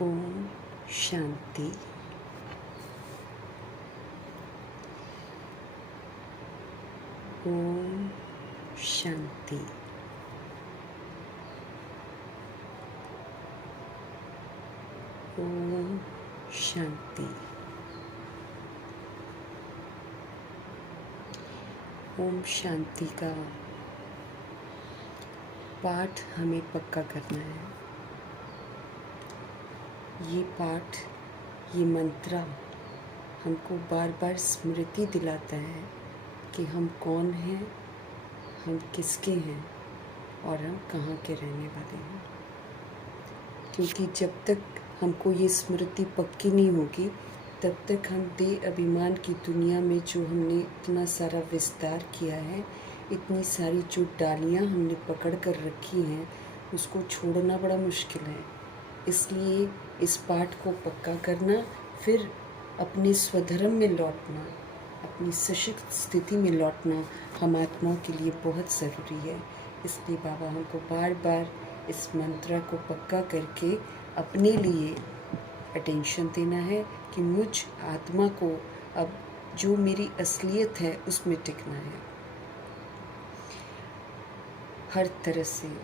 ओम शांति। ओम शांति। ओम शांति। ओम शांति का पाठ हमें पक्का करना है। ये पाठ, ये मंत्र हमको बार बार स्मृति दिलाता है कि हम कौन हैं, हम किसके हैं और हम कहाँ के रहने वाले हैं। क्योंकि जब तक हमको ये स्मृति पक्की नहीं होगी, तब तक हम देह अभिमान की दुनिया में जो हमने इतना सारा विस्तार किया है, इतनी सारी जो डालियाँ हमने पकड़ कर रखी हैं, उसको छोड़ना बड़ा मुश्किल है। इसलिए इस पाठ को पक्का करना, फिर अपने स्वधर्म में लौटना, अपनी सशक्त स्थिति में लौटना हम आत्माओं के लिए बहुत ज़रूरी है। इसलिए बाबा हमको बार बार इस मंत्र को पक्का करके अपने लिए अटेंशन देना है कि मुझ आत्मा को अब जो मेरी असलियत है उसमें टिकना है। हर तरह से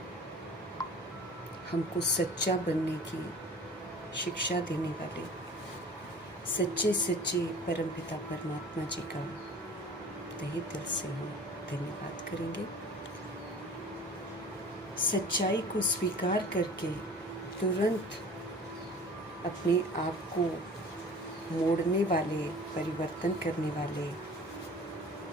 हमको सच्चा बनने की शिक्षा देने वाले सच्चे सच्चे परमपिता परमात्मा जी का तहे दिल से हम धन्यवाद करेंगे। सच्चाई को स्वीकार करके तुरंत अपने आप को मोड़ने वाले, परिवर्तन करने वाले,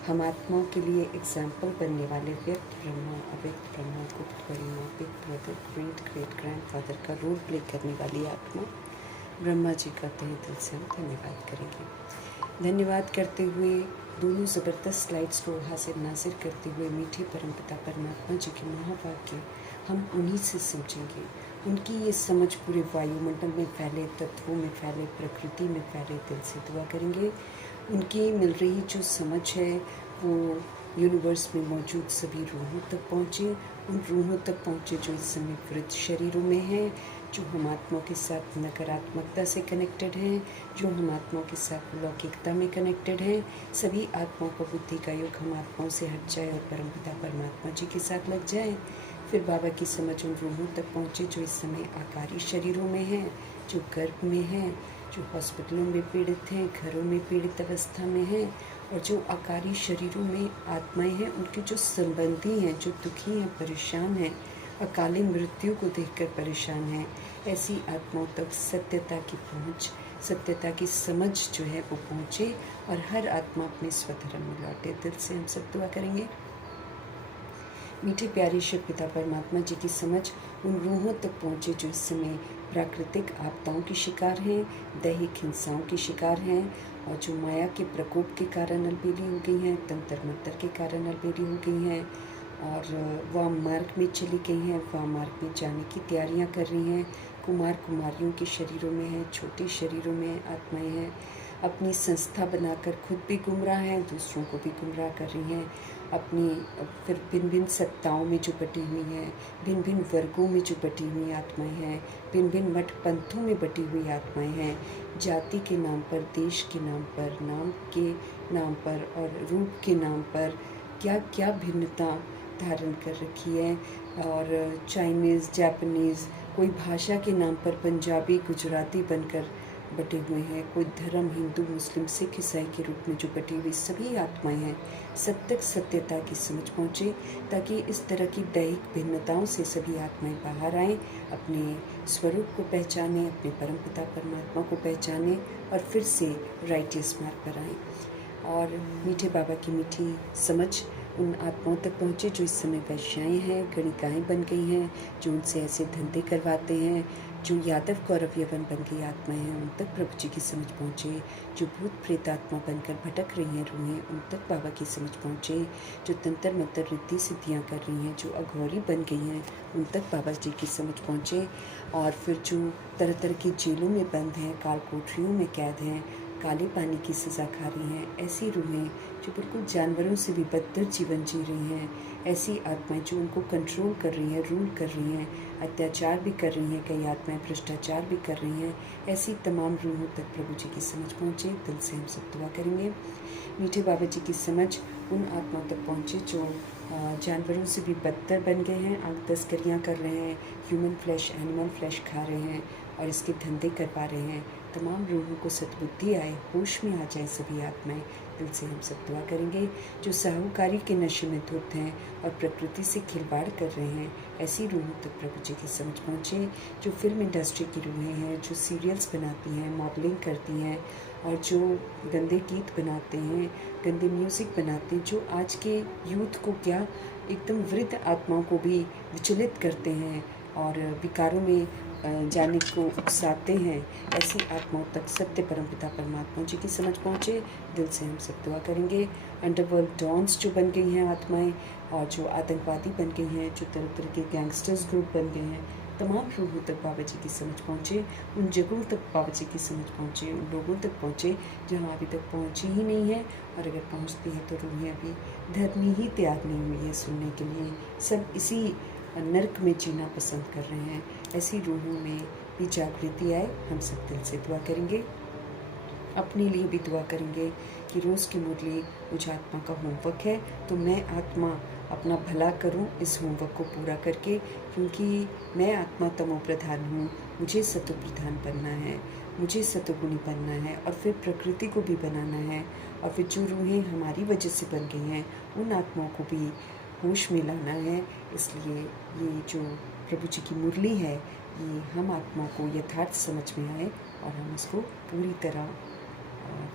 हम आत्माओं के लिए एग्जाम्पल बनने वाले व्यक्त ब्रह्मा, अव्यक्त ब्रह्मा, गुप्त परिमा, big brother, great great grandfather का रोल प्ले करने वाली आत्मा ब्रह्मा जी का तहे दिल से हम धन्यवाद करेंगे। धन्यवाद करते हुए दोनों ज़बरदस्त स्लाइड्स को हासिल नासिर करते हुए मीठे परमपिता परमात्मा जी के महावाक्य हम उन्हीं से समझेंगे। उनकी ये समझ पूरे वायुमंडल में फैले, तत्वों में फैले, प्रकृति में फैले, दिल से दुआ करेंगे। उनकी मिल रही जो समझ है वो यूनिवर्स में मौजूद सभी रूहों तक पहुँचे, उन रूहों तक पहुँचे जो इस समय वृद्ध शरीरों में हैं, जो हम आत्माओं के साथ नकारात्मकता से कनेक्टेड हैं, जो हम आत्माओं के साथ लौकिकता में कनेक्टेड हैं। सभी आत्माओं का बुद्धि का योग हम आत्माओं से हट जाए और परमपिता परमात्मा जी के साथ लग जाए। फिर बाबा की समझ उन रूहों तक पहुँचे जो इस समय आकारी शरीरों में हैं, जो गर्भ में हैं, जो हॉस्पिटलों में पीड़ित हैं, घरों में पीड़ित अवस्था में हैं, और जो आकारी शरीरों में आत्माएं हैं, उनके जो संबंधी हैं, जो दुखी हैं, परेशान हैं, अकाले मृत्यु को देखकर परेशान हैं, ऐसी आत्माओं तक सत्यता की पहुँच, सत्यता की समझ जो है वो पहुँचे और हर आत्मा अपने स्वधर्म में लौटे। दिल से हम सब दुआ करेंगे। मीठे प्यारे शिव पिता परमात्मा जी की समझ उन रूहों तक पहुँचे जो इस समय प्राकृतिक आपदाओं की शिकार हैं, दैहिक हिंसाओं की शिकार हैं, और जो माया के प्रकोप के कारण अलबेली हो गई हैं, तंत्र मंत्र के कारण अलबेली हो गई हैं और वाम मार्ग में चली गई हैं, वाम मार्ग में जाने की तैयारियां कर रही हैं, कुमार कुमारियों के शरीरों में हैं, छोटे शरीरों में आत्माएं हैं, अपनी संस्था बनाकर खुद भी गुमराह हैं, दूसरों को भी गुमराह कर रही हैं, अपनी फिर भिन्न भिन्न सत्ताओं में जो बटी हुई हैं, भिन्न भिन्न वर्गों में जो बटी हुई आत्माएं हैं, भिन्न भिन्न मठ पंथों में बटी हुई आत्माएं हैं, जाति के नाम पर, देश के नाम पर, नाम के नाम पर और रूप के नाम पर क्या क्या भिन्नता धारण कर रखी है, और चाइनीज़, जापानीज़, कोई भाषा के नाम पर पंजाबी, गुजराती बनकर बटे हुए हैं, कोई धर्म हिंदू, मुस्लिम, सिख, ईसाई के रूप में जो बटी हुई सभी आत्माएं हैं, सब तक सत्यता की समझ पहुँचे, ताकि इस तरह की दैहिक भिन्नताओं से सभी आत्माएं बाहर आएँ, अपने स्वरूप को पहचानें, अपने परमपिता परमात्मा को पहचानें और फिर से राइटियस मार्ग पर आएँ। और मीठे बाबा की मीठी समझ उन आत्माओं तक पहुँचे जो इस समय वैश्याएँ हैं, गणिकाएँ बन गई हैं, जो उनसे ऐसे धंधे करवाते हैं, जो यादव कौरव यवन बन गई आत्माएं हैं, उन तक प्रभु जी की समझ पहुँचे, जो भूत प्रेत आत्मा बनकर भटक रही हैं रूहें, उन तक बाबा की समझ पहुँचे, जो तंत्र मंत्र रिद्धि सिद्धियाँ कर रही हैं, जो अघोरी बन गई हैं, उन तक बाबा जी की समझ पहुँचे, और फिर जो तरह तरह की जेलों में बंद हैं, काल कोठरियों में कैद हैं, काले पानी की सज़ा खा रही हैं, ऐसी रूहें जो बिल्कुल जानवरों से भी बदतर जीवन जी रही हैं, ऐसी आत्माएं जो उनको कंट्रोल कर रही हैं, रूल कर रही हैं, अत्याचार भी कर रही हैं, कई आत्माएं भ्रष्टाचार भी कर रही हैं, ऐसी तमाम रूहों तक प्रभु जी की समझ पहुँचे। दिल से हम सब दुआ करेंगे। मीठे बाबा जी की समझ उन आत्माओं तक पहुँचे जो जानवरों से भी बदतर बन गए हैं, आग तस्करियाँ कर रहे हैं, ह्यूमन फ्लैश एनिमल फ्लैश खा रहे हैं और इसके धंधे कर पा रहे हैं। तमाम रूहों को सद्बुद्धि आए, होश में आ जाए सभी आत्माएं। दिल से हम सब दुआ करेंगे। जो साहूकारी के नशे में धुत हैं और प्रकृति से खिलवाड़ कर रहे हैं, ऐसी रूहों तक प्रभु जी की समझ पहुँचे। जो फिल्म इंडस्ट्री की रूहें हैं, जो सीरियल्स बनाती हैं, मॉडलिंग करती हैं और जो गंदे गीत बनाते हैं, गंदे म्यूज़िक बनाते हैं, जो आज के यूथ को क्या एकदम वृद्ध आत्माओं को भी विचलित करते हैं और विकारों में जाने को उकसाते हैं, ऐसी आत्माओं तक सत्य परमपिता परमात्मा जी की समझ पहुँचे। दिल से हम सब दुआ करेंगे। अंडरवर्ल्ड डॉन्स जो बन गई हैं आत्माएं और जो आतंकवादी बन गई हैं, जो तरह तरह के गैंगस्टर्स ग्रुप बन गए हैं, तमाम रूहों तक बाबा जी की समझ पहुँचे। उन जगहों तक बाबा जी की समझ पहुँचे, उन लोगों तक पहुँचे जहाँ अभी तक पहुँची ही नहीं है, और अगर पहुँचती है तो रूहें अभी धरनी ही तैयार नहीं हुई है सुनने के लिए। सब इसी नर्क में जीना पसंद कर रहे हैं। ऐसी रूहों में भी जागृति आए। हम सब दिल से दुआ करेंगे। अपने लिए भी दुआ करेंगे कि रोज़ की मुरली मुझ आत्मा का होमवर्क है, तो मैं आत्मा अपना भला करूं इस होमवर्क को पूरा करके, क्योंकि मैं आत्मा तमो प्रधान हूँ। मुझे सतो प्रधान बनना है, मुझे सतोगुणी बनना है और फिर प्रकृति को भी बनाना है, और फिर जो रूहें हमारी वजह से बन गई हैं उन आत्माओं को भी होश में लाना है। इसलिए ये जो प्रभु जी की मुरली है, ये हम आत्माओं को यथार्थ समझ में आए और हम इसको पूरी तरह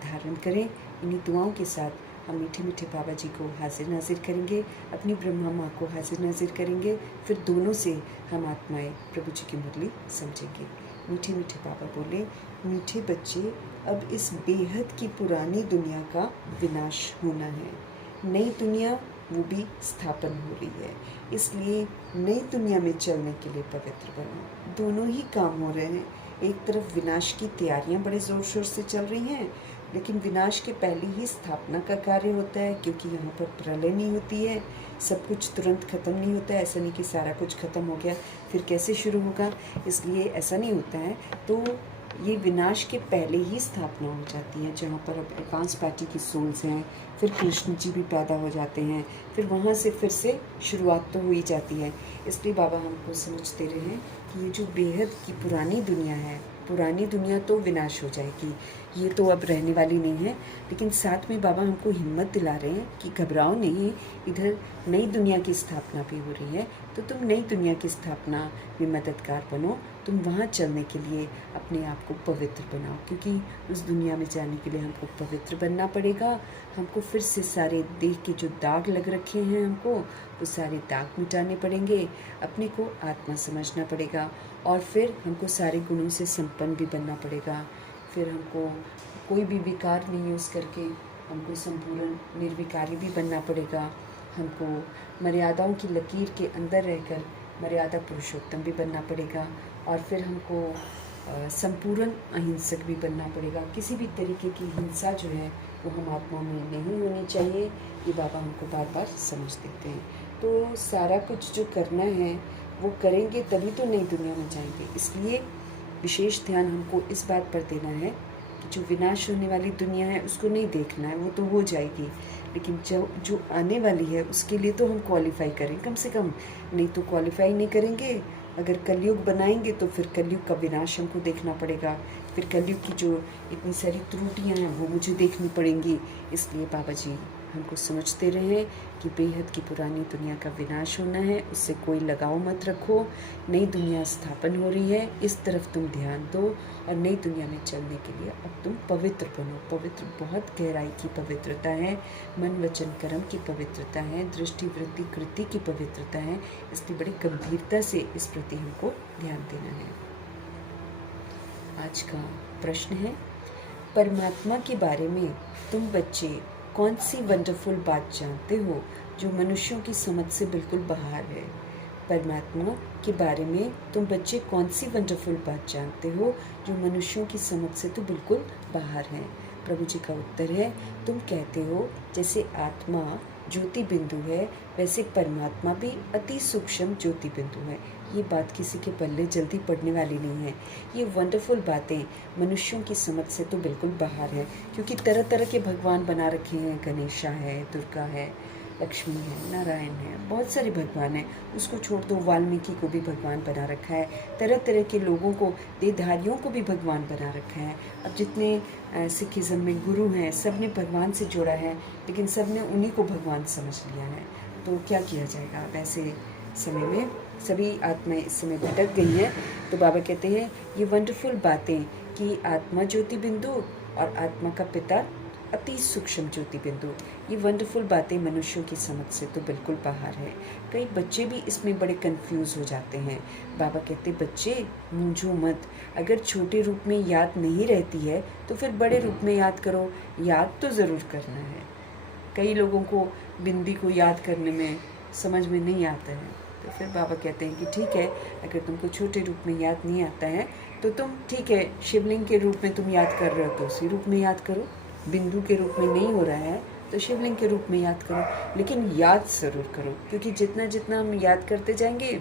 धारण करें। इन्हीं दुआओं के साथ हम मीठे मीठे बाबा जी को हाजिर नाजिर करेंगे, अपनी ब्रह्मा माँ को हाजिर नाजिर करेंगे, फिर दोनों से हम आत्माएं प्रभु जी की मुरली समझेंगे। मीठे मीठे बाबा बोले, मीठे बच्चे, अब इस बेहद की पुरानी दुनिया का विनाश होना है, नई दुनिया वो भी स्थापन हो रही है। इसलिए नई दुनिया में चलने के लिए पवित्र बनो। दोनों ही काम हो रहे हैं। एक तरफ विनाश की तैयारियां बड़े ज़ोर शोर से चल रही हैं, लेकिन विनाश के पहले ही स्थापना का कार्य होता है, क्योंकि यहाँ पर प्रलय नहीं होती है, सब कुछ तुरंत ख़त्म नहीं होता है। ऐसा नहीं कि सारा कुछ ख़त्म हो गया फिर कैसे शुरू होगा, इसलिए ऐसा नहीं होता है। तो ये विनाश के पहले ही स्थापना हो जाती है, जहाँ पर अब एडवांस पार्टी की सोल्स हैं, फिर कृष्ण जी भी पैदा हो जाते हैं, फिर वहाँ से फिर से शुरुआत तो हो ही जाती है। इसलिए बाबा हमको समझते रहे कि ये जो बेहद की पुरानी दुनिया है, पुरानी दुनिया तो विनाश हो जाएगी, ये तो अब रहने वाली नहीं है, लेकिन साथ में बाबा हमको हिम्मत दिला रहे हैं कि घबराओ नहीं, इधर नई दुनिया की स्थापना भी हो रही है, तो तुम नई दुनिया की स्थापना में मददगार बनो। तुम वहाँ चलने के लिए अपने आप को पवित्र बनाओ, क्योंकि उस दुनिया में जाने के लिए हमको पवित्र बनना पड़ेगा। हमको फिर से सारे देह के जो दाग लग रखे हैं, हमको वो सारे दाग मिटाने पड़ेंगे, अपने को आत्मा समझना पड़ेगा, और फिर हमको सारे गुणों से संपन्न भी बनना पड़ेगा। फिर हमको कोई भी विकार नहीं यूज़ करके हमको संपूर्ण निर्विकारी भी बनना पड़ेगा। हमको मर्यादाओं की लकीर के अंदर रहकर मर्यादा पुरुषोत्तम भी बनना पड़ेगा, और फिर हमको संपूर्ण अहिंसक भी बनना पड़ेगा। किसी भी तरीके की हिंसा जो है वो हम आत्माओं में नहीं होनी चाहिए, ये बाबा हमको बार बार समझ देते हैं। तो सारा कुछ जो करना है वो करेंगे तभी तो नई दुनिया में जाएंगे। इसलिए विशेष ध्यान हमको इस बात पर देना है कि जो विनाश होने वाली दुनिया है उसको नहीं देखना है, वो तो हो जाएगी, लेकिन जो आने वाली है उसके लिए तो हम क्वालिफाई करें कम से कम। नहीं तो क्वालिफाई नहीं करेंगे। अगर कलयुग बनाएंगे तो फिर कलयुग का विनाश हमको देखना पड़ेगा, फिर कलयुग की जो इतनी सारी त्रुटियां हैं वो मुझे देखनी पड़ेंगी। इसलिए बाबा जी हमको समझते रहे कि बेहद की पुरानी दुनिया का विनाश होना है, उससे कोई लगाव मत रखो। नई दुनिया स्थापन हो रही है, इस तरफ तुम ध्यान दो, और नई दुनिया में चलने के लिए अब तुम पवित्र बनो। पवित्र बहुत गहराई की पवित्रता है, मन वचन कर्म की पवित्रता है, दृष्टि वृत्ति कृति की पवित्रता है। इसलिए बड़ी गंभीरता से इस प्रति हमको ध्यान देना है। आज का प्रश्न है, परमात्मा के बारे में तुम बच्चे कौन सी वंडरफुल बात जानते हो जो मनुष्यों की समझ से बिल्कुल बाहर है? परमात्मा के बारे में तुम बच्चे कौन सी वंडरफुल बात जानते हो जो मनुष्यों की समझ से तो बिल्कुल बाहर है? प्रभु जी का उत्तर है, तुम कहते हो जैसे आत्मा ज्योति बिंदु है वैसे परमात्मा भी अति सूक्ष्म ज्योति बिंदु है। ये बात किसी के पल्ले जल्दी पड़ने वाली नहीं है। ये वंडरफुल बातें मनुष्यों की समझ से तो बिल्कुल बाहर है, क्योंकि तरह तरह के भगवान बना रखे हैं। गणेशा है, दुर्गा है, लक्ष्मी है, नारायण है, बहुत सारे भगवान हैं। उसको छोड़ दो, वाल्मीकि को भी भगवान बना रखा है। तरह तरह के लोगों को, देहधारियों को भी भगवान बना रखा है। अब जितने सिखिज़म में गुरु हैं, सब ने भगवान से जोड़ा है, लेकिन सब ने उन्हीं को भगवान समझ लिया है। तो क्या किया जाएगा? अब ऐसे समय में सभी आत्माएं इस समय भटक गई हैं। तो बाबा कहते हैं ये वंडरफुल बातें कि आत्मा ज्योति बिंदु और आत्मा का पिता अति सूक्ष्म ज्योति बिंदु, ये वंडरफुल बातें मनुष्यों की समझ से तो बिल्कुल बाहर है। कई बच्चे भी इसमें बड़े कंफ्यूज हो जाते हैं। बाबा कहते बच्चे मूंझो मत, अगर छोटे रूप में याद नहीं रहती है तो फिर बड़े रूप में याद करो। याद तो ज़रूर करना है। कई लोगों को बिंदी को याद करने में समझ में नहीं आता है, तो फिर बाबा कहते हैं कि ठीक है, अगर तुमको छोटे रूप में याद नहीं आता है तो तुम ठीक है शिवलिंग के रूप में तुम याद कर रहे हो तो उसी रूप में याद करो। बिंदु के रूप में नहीं हो रहा है तो शिवलिंग के रूप में याद करो, लेकिन याद ज़रूर करो, क्योंकि जितना जितना हम याद करते जाएंगे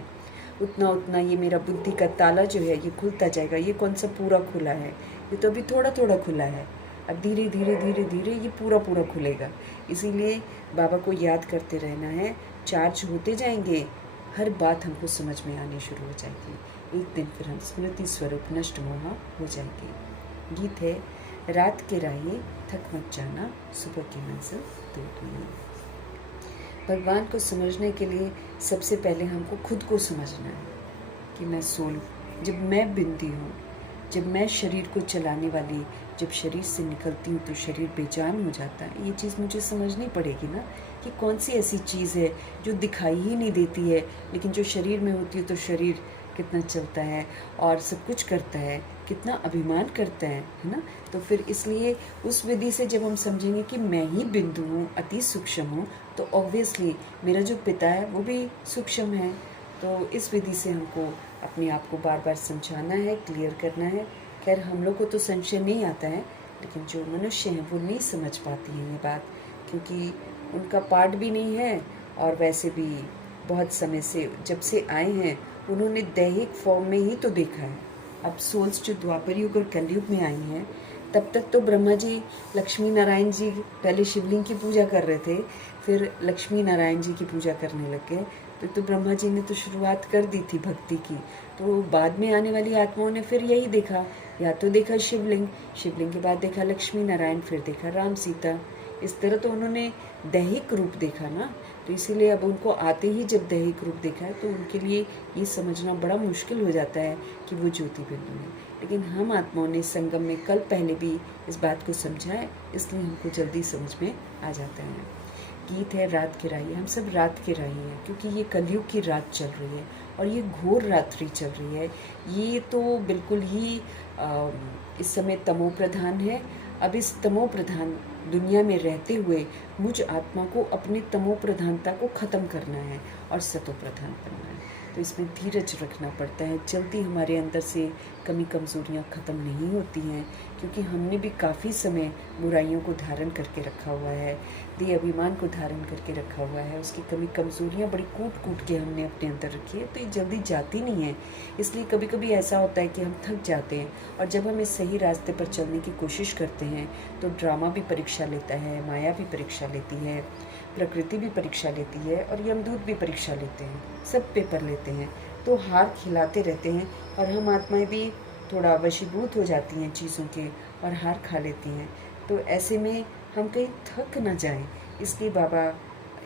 उतना उतना ये मेरा बुद्धि का ताला जो है ये खुलता जाएगा। ये कौन सा पूरा खुला है? ये तो अभी थोड़ा थोड़ा खुला है। अब धीरे धीरे धीरे धीरे ये पूरा पूरा खुलेगा। इसीलिए बाबा को याद करते रहना है। चार्ज होते जाएंगे, हर बात हमको समझ में आनी शुरू हो जाएगी। एक दिन फिर हम स्मृति स्वरूप नष्ट मोह हो जाएंगे। गीत है, रात के राही थक मत जाना, सुबह की मंजिल दूर नहीं। भगवान को समझने के लिए सबसे पहले हमको खुद को समझना है कि मैं सोल, जब मैं बिंदी हूँ, जब मैं शरीर को चलाने वाली, जब शरीर से निकलती हूँ तो शरीर बेजान हो जाता है। ये चीज़ मुझे समझनी पड़ेगी ना कि कौन सी ऐसी चीज़ है जो दिखाई ही नहीं देती है, लेकिन जो शरीर में होती है तो शरीर कितना चलता है और सब कुछ करता है, कितना अभिमान करता है ना। तो फिर इसलिए उस विधि से जब हम समझेंगे कि मैं ही बिंदु हूँ, अति सूक्ष्म हूँ, तो ऑब्वियसली मेरा जो पिता है वो भी सूक्ष्म है। तो इस विधि से हमको अपने आप को बार बार समझाना है, क्लियर करना है। खैर हम लोग को तो संशय नहीं आता है, लेकिन जो मनुष्य हैं वो नहीं समझ पाती हैं ये बात, क्योंकि उनका पाठ भी नहीं है और वैसे भी बहुत समय से जब से आए हैं उन्होंने दैहिक फॉर्म में ही तो देखा है। अब सोल्स जो द्वापर युग और कलयुग में आई हैं, तब तक तो ब्रह्मा जी, लक्ष्मी नारायण जी पहले शिवलिंग की पूजा कर रहे थे, फिर लक्ष्मी नारायण जी की पूजा करने लग गए। तो ब्रह्मा जी ने तो शुरुआत कर दी थी भक्ति की। तो बाद में आने वाली आत्माओं ने फिर यही देखा, या तो देखा शिवलिंग, शिवलिंग के बाद देखा लक्ष्मी नारायण, फिर देखा राम सीता। इस तरह तो उन्होंने दैहिक रूप देखा ना। तो इसीलिए अब उनको आते ही जब दैहिक रूप देखा है तो उनके लिए ये समझना बड़ा मुश्किल हो जाता है कि वो ज्योति बिंदु है। लेकिन हम आत्माओं ने संगम में कल पहले भी इस बात को समझा है, इसलिए हमको जल्दी समझ में आ जाता है। गीत है, रात के राही। हम सब रात के राही हैं, क्योंकि ये कलयुग की रात चल रही है और ये घोर रात्रि चल रही है। ये तो बिल्कुल ही इस समय तमो प्रधान है। अब इस तमो प्रधान दुनिया में रहते हुए मुझ आत्मा को अपनी तमो प्रधानता को ख़त्म करना है और सतो प्रधान बनना है। तो इसमें धीरज रखना पड़ता है। जल्दी हमारे अंदर से कमी कमज़ोरियाँ ख़त्म नहीं होती हैं, क्योंकि हमने भी काफ़ी समय बुराइयों को धारण करके रखा हुआ है, देह अभिमान को धारण करके रखा हुआ है। उसकी कमी कमज़ोरियाँ बड़ी कूट कूट के हमने अपने अंदर रखी है, तो ये जल्दी जाती नहीं है। इसलिए कभी कभी ऐसा होता है कि हम थक जाते हैं, और जब हम इस सही रास्ते पर चलने की कोशिश करते हैं तो ड्रामा भी परीक्षा लेता है, माया भी परीक्षा लेती है, प्रकृति भी परीक्षा लेती है और यमदूत भी परीक्षा लेते हैं, सब पेपर लेते हैं। तो हार खिलाते रहते हैं और हम आत्माएं भी थोड़ा वशीभूत हो जाती हैं चीज़ों के और हार खा लेती हैं। तो ऐसे में हम कहीं थक न जाएं, इसलिए बाबा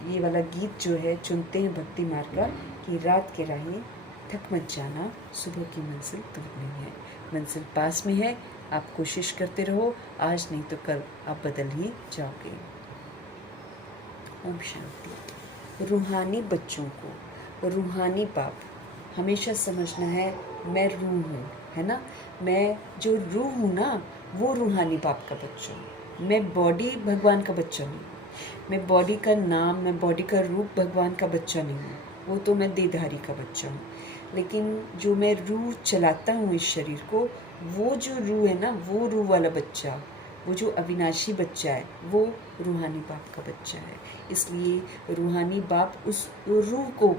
ये वाला गीत जो है चुनते हैं भक्ति मार्ग का कि रात के राही थक मत जाना, सुबह की मंजिल दूर नहीं है। मंजिल पास में है, आप कोशिश करते रहो, आज नहीं तो कल आप बदल ही जाओगे। ओम शांति। रूहानी बच्चों को रूहानी बाप हमेशा समझना है, मैं रूह हूँ, है ना। मैं जो रूह हूँ ना, वो रूहानी बाप का बच्चा हूँ। मैं बॉडी भगवान का बच्चा नहीं, मैं बॉडी का नाम, मैं बॉडी का रूप भगवान का बच्चा नहीं हूँ, वो तो मैं देहधारी का बच्चा हूँ। लेकिन जो मैं रूह चलाता हूँ इस शरीर को, वो जो रूह है ना, वो रूह वाला बच्चा वो जो अविनाशी बच्चा है वो रूहानी बाप का बच्चा है। इसलिए रूहानी बाप उस रूह को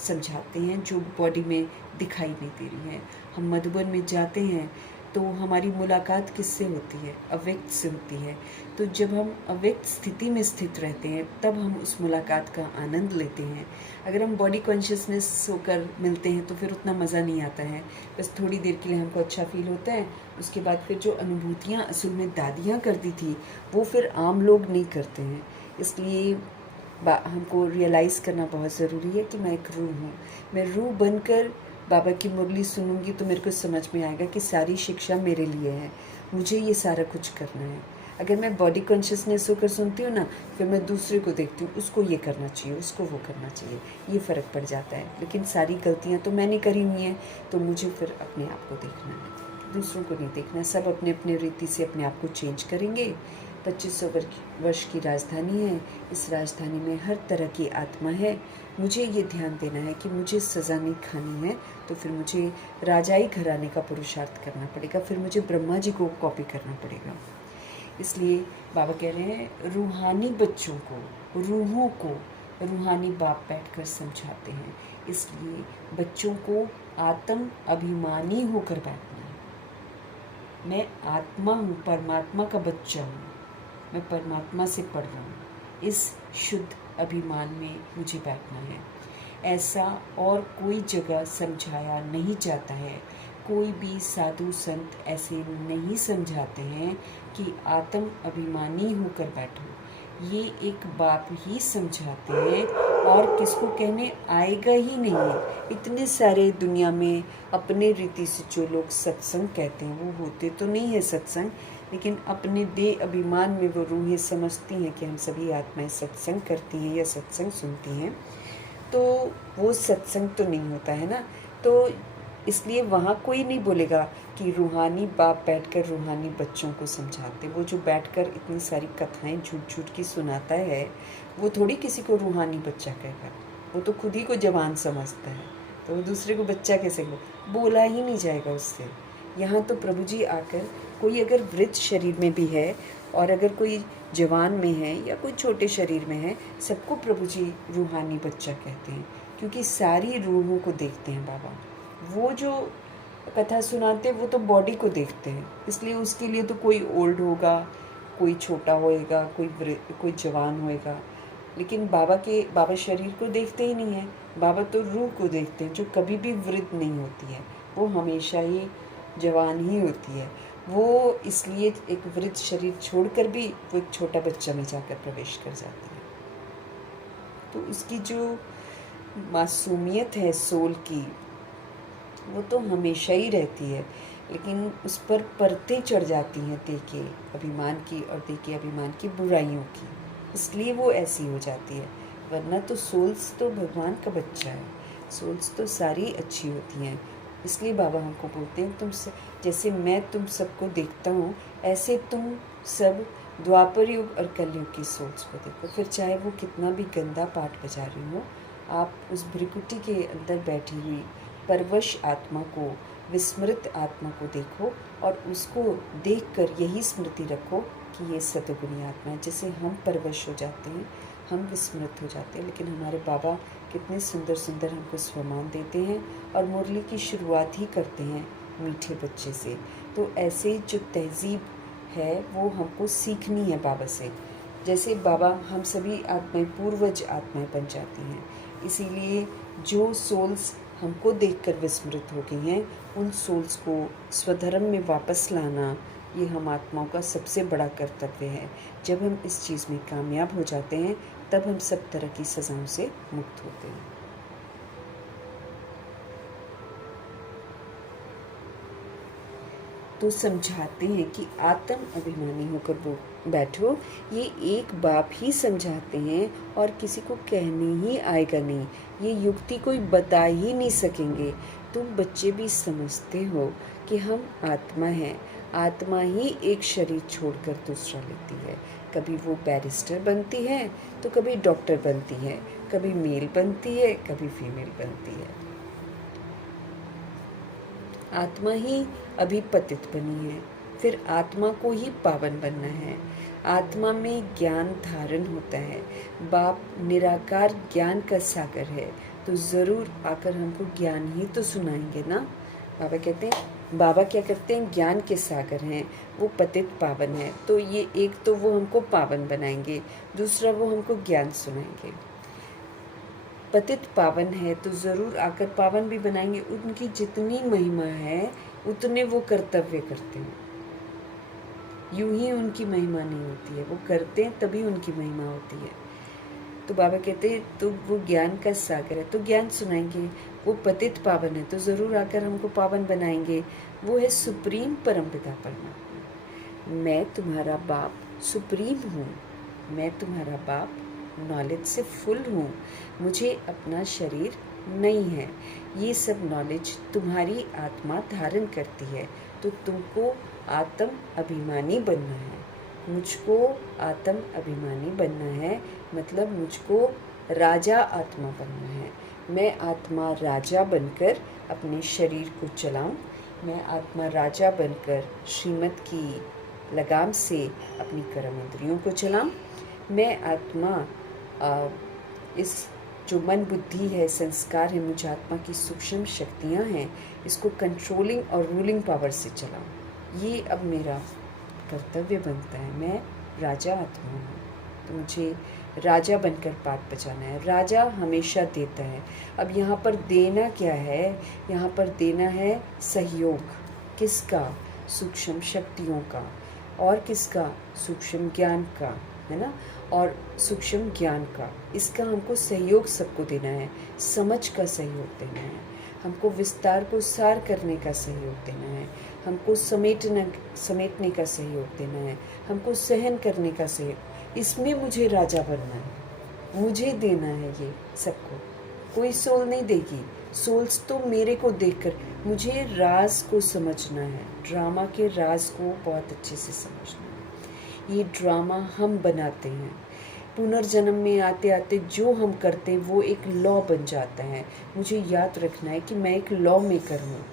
समझाते हैं जो बॉडी में दिखाई नहीं दे रही है। हम मधुबन में जाते हैं तो हमारी मुलाकात किससे होती है? अव्यक्त से होती है। तो जब हम अव्यक्त स्थिति में स्थित रहते हैं तब हम उस मुलाकात का आनंद लेते हैं। अगर हम बॉडी कॉन्शियसनेस होकर मिलते हैं तो फिर उतना मज़ा नहीं आता है, बस थोड़ी देर के लिए हमको अच्छा फील होता है। उसके बाद फिर जो अनुभूतियाँ असल में दादियाँ करती थी वो फिर आम लोग नहीं करते हैं। इसलिए हमको रियलाइज़ करना बहुत ज़रूरी है कि मैं एक रूह हूँ। मैं रूह बनकर बाबा की मुरली सुनूंगी तो मेरे को समझ में आएगा कि सारी शिक्षा मेरे लिए है, मुझे ये सारा कुछ करना है। अगर मैं बॉडी कॉन्शियसनेस होकर सुनती हूँ ना, फिर मैं दूसरे को देखती हूँ, उसको ये करना चाहिए, उसको वो करना चाहिए, ये फ़र्क पड़ जाता है। लेकिन सारी गलतियाँ तो मैंने करी हुई हैं, तो मुझे फिर अपने आप को देखना है, दूसरों को नहीं देखना। सब अपने अपने रीति से अपने आप को चेंज करेंगे। 2500 वर्ष की राजधानी है, इस राजधानी में हर तरह की आत्मा है। मुझे ये ध्यान देना है कि मुझे सज़ा नहीं खानी है, तो फिर मुझे राजाई घराने का पुरुषार्थ करना पड़ेगा, फिर मुझे ब्रह्मा जी को कॉपी करना पड़ेगा। इसलिए बाबा कह रहे हैं रूहानी बच्चों को, रूहों को रूहानी बाप बैठकर समझाते हैं। इसलिए बच्चों को आत्म अभिमानी होकर बैठना है। मैं आत्मा हूँ, परमात्मा का बच्चा हूँ, मैं परमात्मा से पढ़ रहा हूँ। इस शुद्ध अभिमान में मुझे बैठना है। ऐसा और कोई जगह समझाया नहीं जाता है। कोई भी साधु संत ऐसे नहीं समझाते हैं कि आत्म अभिमानी होकर बैठो। ये एक बाप ही समझाते हैं और किसको कहने आएगा ही नहीं है। इतने सारे दुनिया में अपने रीति से जो लोग सत्संग कहते हैं वो होते तो नहीं है सत्संग, लेकिन अपने देह अभिमान में वो रूहें समझती हैं कि हम सभी आत्माएं सत्संग करती हैं या सत्संग सुनती हैं, तो वो सत्संग तो नहीं होता है ना। तो इसलिए वहाँ कोई नहीं बोलेगा कि रूहानी बाप बैठकर रूहानी बच्चों को समझाते। वो जो बैठकर इतनी सारी कथाएं झूठ झूठ की सुनाता है वो थोड़ी किसी को रूहानी बच्चा कहेगा। वो तो खुद ही को जवान समझता है, तो वो दूसरे को बच्चा कैसे बोला ही नहीं जाएगा उससे। यहाँ तो प्रभु जी आकर कोई अगर वृद्ध शरीर में भी है और अगर कोई जवान में है या कोई छोटे शरीर में है, सबको प्रभु जी रूहानी बच्चा कहते हैं, क्योंकि सारी रूहों को देखते हैं बाबा। वो जो कथा सुनाते हैं वो तो बॉडी को देखते हैं, इसलिए उसके लिए तो कोई ओल्ड होगा, कोई छोटा होएगा, कोई जवान होएगा, लेकिन बाबा शरीर को देखते ही नहीं है। बाबा तो रूह को देखते हैं जो कभी भी वृद्ध नहीं होती है, वो हमेशा ही जवान ही होती है। वो इसलिए एक वृद्ध शरीर छोड़कर भी वो एक छोटा बच्चा में जाकर प्रवेश कर जाती है। तो उसकी जो मासूमियत है सोल की वो तो हमेशा ही रहती है, लेकिन उस पर परतें चढ़ जाती हैं देह के अभिमान की और देह के अभिमान की बुराइयों की, इसलिए वो ऐसी हो जाती है। वरना तो सोल्स तो भगवान का बच्चा है, सोल्स तो सारी अच्छी होती हैं। इसलिए बाबा हमको बोलते हैं तुम जैसे मैं तुम सबको देखता हूँ ऐसे तुम सब द्वापर युग और कलयुग की सोल्स को देखो। फिर चाहे वो कितना भी गंदा पाठ बजा रही हो, आप उस भ्रिकुटी के अंदर बैठी हुई परवश आत्मा को, विस्मृत आत्मा को देखो और उसको देखकर यही स्मृति रखो कि ये सतगुणी आत्मा है। जैसे हम परवश हो जाते हैं, हम विस्मृत हो जाते हैं, लेकिन हमारे बाबा कितने सुंदर सुंदर हमको स्वमान देते हैं और मुरली की शुरुआत ही करते हैं मीठे बच्चे से। तो ऐसे जो तहजीब है वो हमको सीखनी है बाबा से। जैसे बाबा हम सभी आत्माएं पूर्वज आत्माएं बन जाती हैं, इसीलिए जो सोल्स हमको देखकर विस्मृत हो गई हैं उन सोल्स को स्वधर्म में वापस लाना ये हम आत्माओं का सबसे बड़ा कर्तव्य है। जब हम इस चीज़ में कामयाब हो जाते हैं तब हम सब तरह की सज़ाओं से मुक्त होते हैं। तो समझाते हैं कि आत्म अभिमानी होकर वो बैठो, ये एक बाप ही समझाते हैं और किसी को कहने ही आएगा नहीं, ये युक्ति कोई बता ही नहीं सकेंगे। तुम बच्चे भी समझते हो कि हम आत्मा हैं, आत्मा ही एक शरीर छोड़कर दूसरा लेती है। कभी वो बैरिस्टर बनती है तो कभी डॉक्टर बनती है, कभी मेल बनती है कभी फीमेल बनती है। आत्मा ही अभी पतित बनी है, फिर आत्मा को ही पावन बनना है। आत्मा में ज्ञान धारण होता है। बाप निराकार ज्ञान का सागर है, तो ज़रूर आकर हमको ज्ञान ही तो सुनाएंगे ना। बाबा कहते हैं, बाबा क्या करते हैं, ज्ञान के सागर हैं, वो पतित पावन है। तो ये एक तो वो हमको पावन बनाएंगे, दूसरा वो हमको ज्ञान सुनाएंगे। पतित पावन है तो ज़रूर आकर पावन भी बनाएंगे। उनकी जितनी महिमा है उतने वो कर्तव्य करते हैं। यूं ही उनकी महिमा नहीं होती है, वो करते हैं तभी उनकी महिमा होती है। तो बाबा कहते हैं तो वो ज्ञान का सागर है, तो ज्ञान सुनाएंगे। वो पतित पावन है तो ज़रूर आकर हमको पावन बनाएंगे। वो है सुप्रीम परमपिता परमात्मा। मैं तुम्हारा बाप सुप्रीम हूँ, मैं तुम्हारा बाप नॉलेज से फुल हूँ। मुझे अपना शरीर नहीं है। ये सब नॉलेज तुम्हारी आत्मा धारण करती है, तो तुमको आत्म अभिमानी बनना है। मुझको आत्म अभिमानी बनना है, मतलब मुझको राजा आत्मा बनना है। मैं आत्मा राजा बनकर अपने शरीर को चलाऊं। मैं आत्मा राजा बनकर श्रीमत की लगाम से अपनी कर्म इंद्रियों को चलाऊं। मैं आत्मा इस जो मन बुद्धि है, संस्कार है, मुझ आत्मा की सूक्ष्म शक्तियाँ हैं, इसको कंट्रोलिंग और रूलिंग पावर से चलाऊं। ये अब मेरा कर्तव्य बनता है। मैं राजा आत्मा हूँ, तो मुझे राजा बनकर पाठ बजाना है। राजा हमेशा देता है। अब यहाँ पर देना क्या है, यहाँ पर देना है सहयोग। किसका? सूक्ष्म शक्तियों का। और किसका? सूक्ष्म ज्ञान का, है ना। और सूक्ष्म ज्ञान का, इसका हमको सहयोग सबको देना है। समझ का सहयोग देना है, हमको विस्तार को सार करने का सहयोग देना है, हमको समेटने का सहयोग देना है, हमको सहन करने का सहयोग। इसमें मुझे राजा बनना है, मुझे देना है ये सबको। कोई सोल नहीं देगी। सोल्स तो मेरे को देखकर, मुझे राज को समझना है, ड्रामा के राज को बहुत अच्छे से समझना है। ये ड्रामा हम बनाते हैं। पुनर्जन्म में आते आते जो हम करते हैं वो एक लॉ बन जाता है। मुझे याद रखना है कि मैं एक लॉ मेकर हूँ।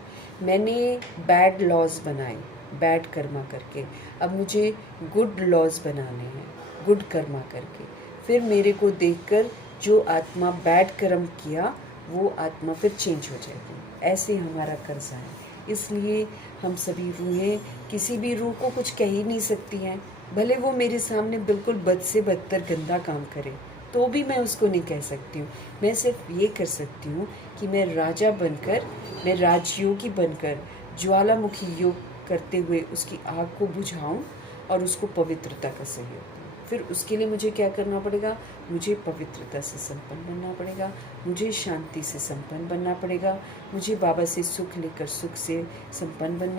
मैंने बैड लॉज बनाए बैड कर्मा करके, अब मुझे गुड लॉज बनाने हैं गुड कर्मा करके। फिर मेरे को देखकर जो आत्मा बैड कर्म किया वो आत्मा फिर चेंज हो जाएगी। ऐसे हमारा कर्जा है। इसलिए हम सभी रूहें किसी भी रूह को कुछ कह ही नहीं सकती हैं। भले वो मेरे सामने बिल्कुल बद से बदतर गंदा काम करे तो भी मैं उसको नहीं कह सकती हूँ। मैं सिर्फ ये कर सकती हूँ कि मैं राजा बनकर, मैं राजयोगी बनकर ज्वालामुखी योग करते हुए उसकी आग को बुझाऊं और उसको पवित्रता का सहयोग दूँ। फिर उसके लिए मुझे क्या करना पड़ेगा? मुझे पवित्रता से संपन्न बनना पड़ेगा, मुझे शांति से संपन्न बनना पड़ेगा, मुझे बाबा से सुख लेकर सुख से संपन्न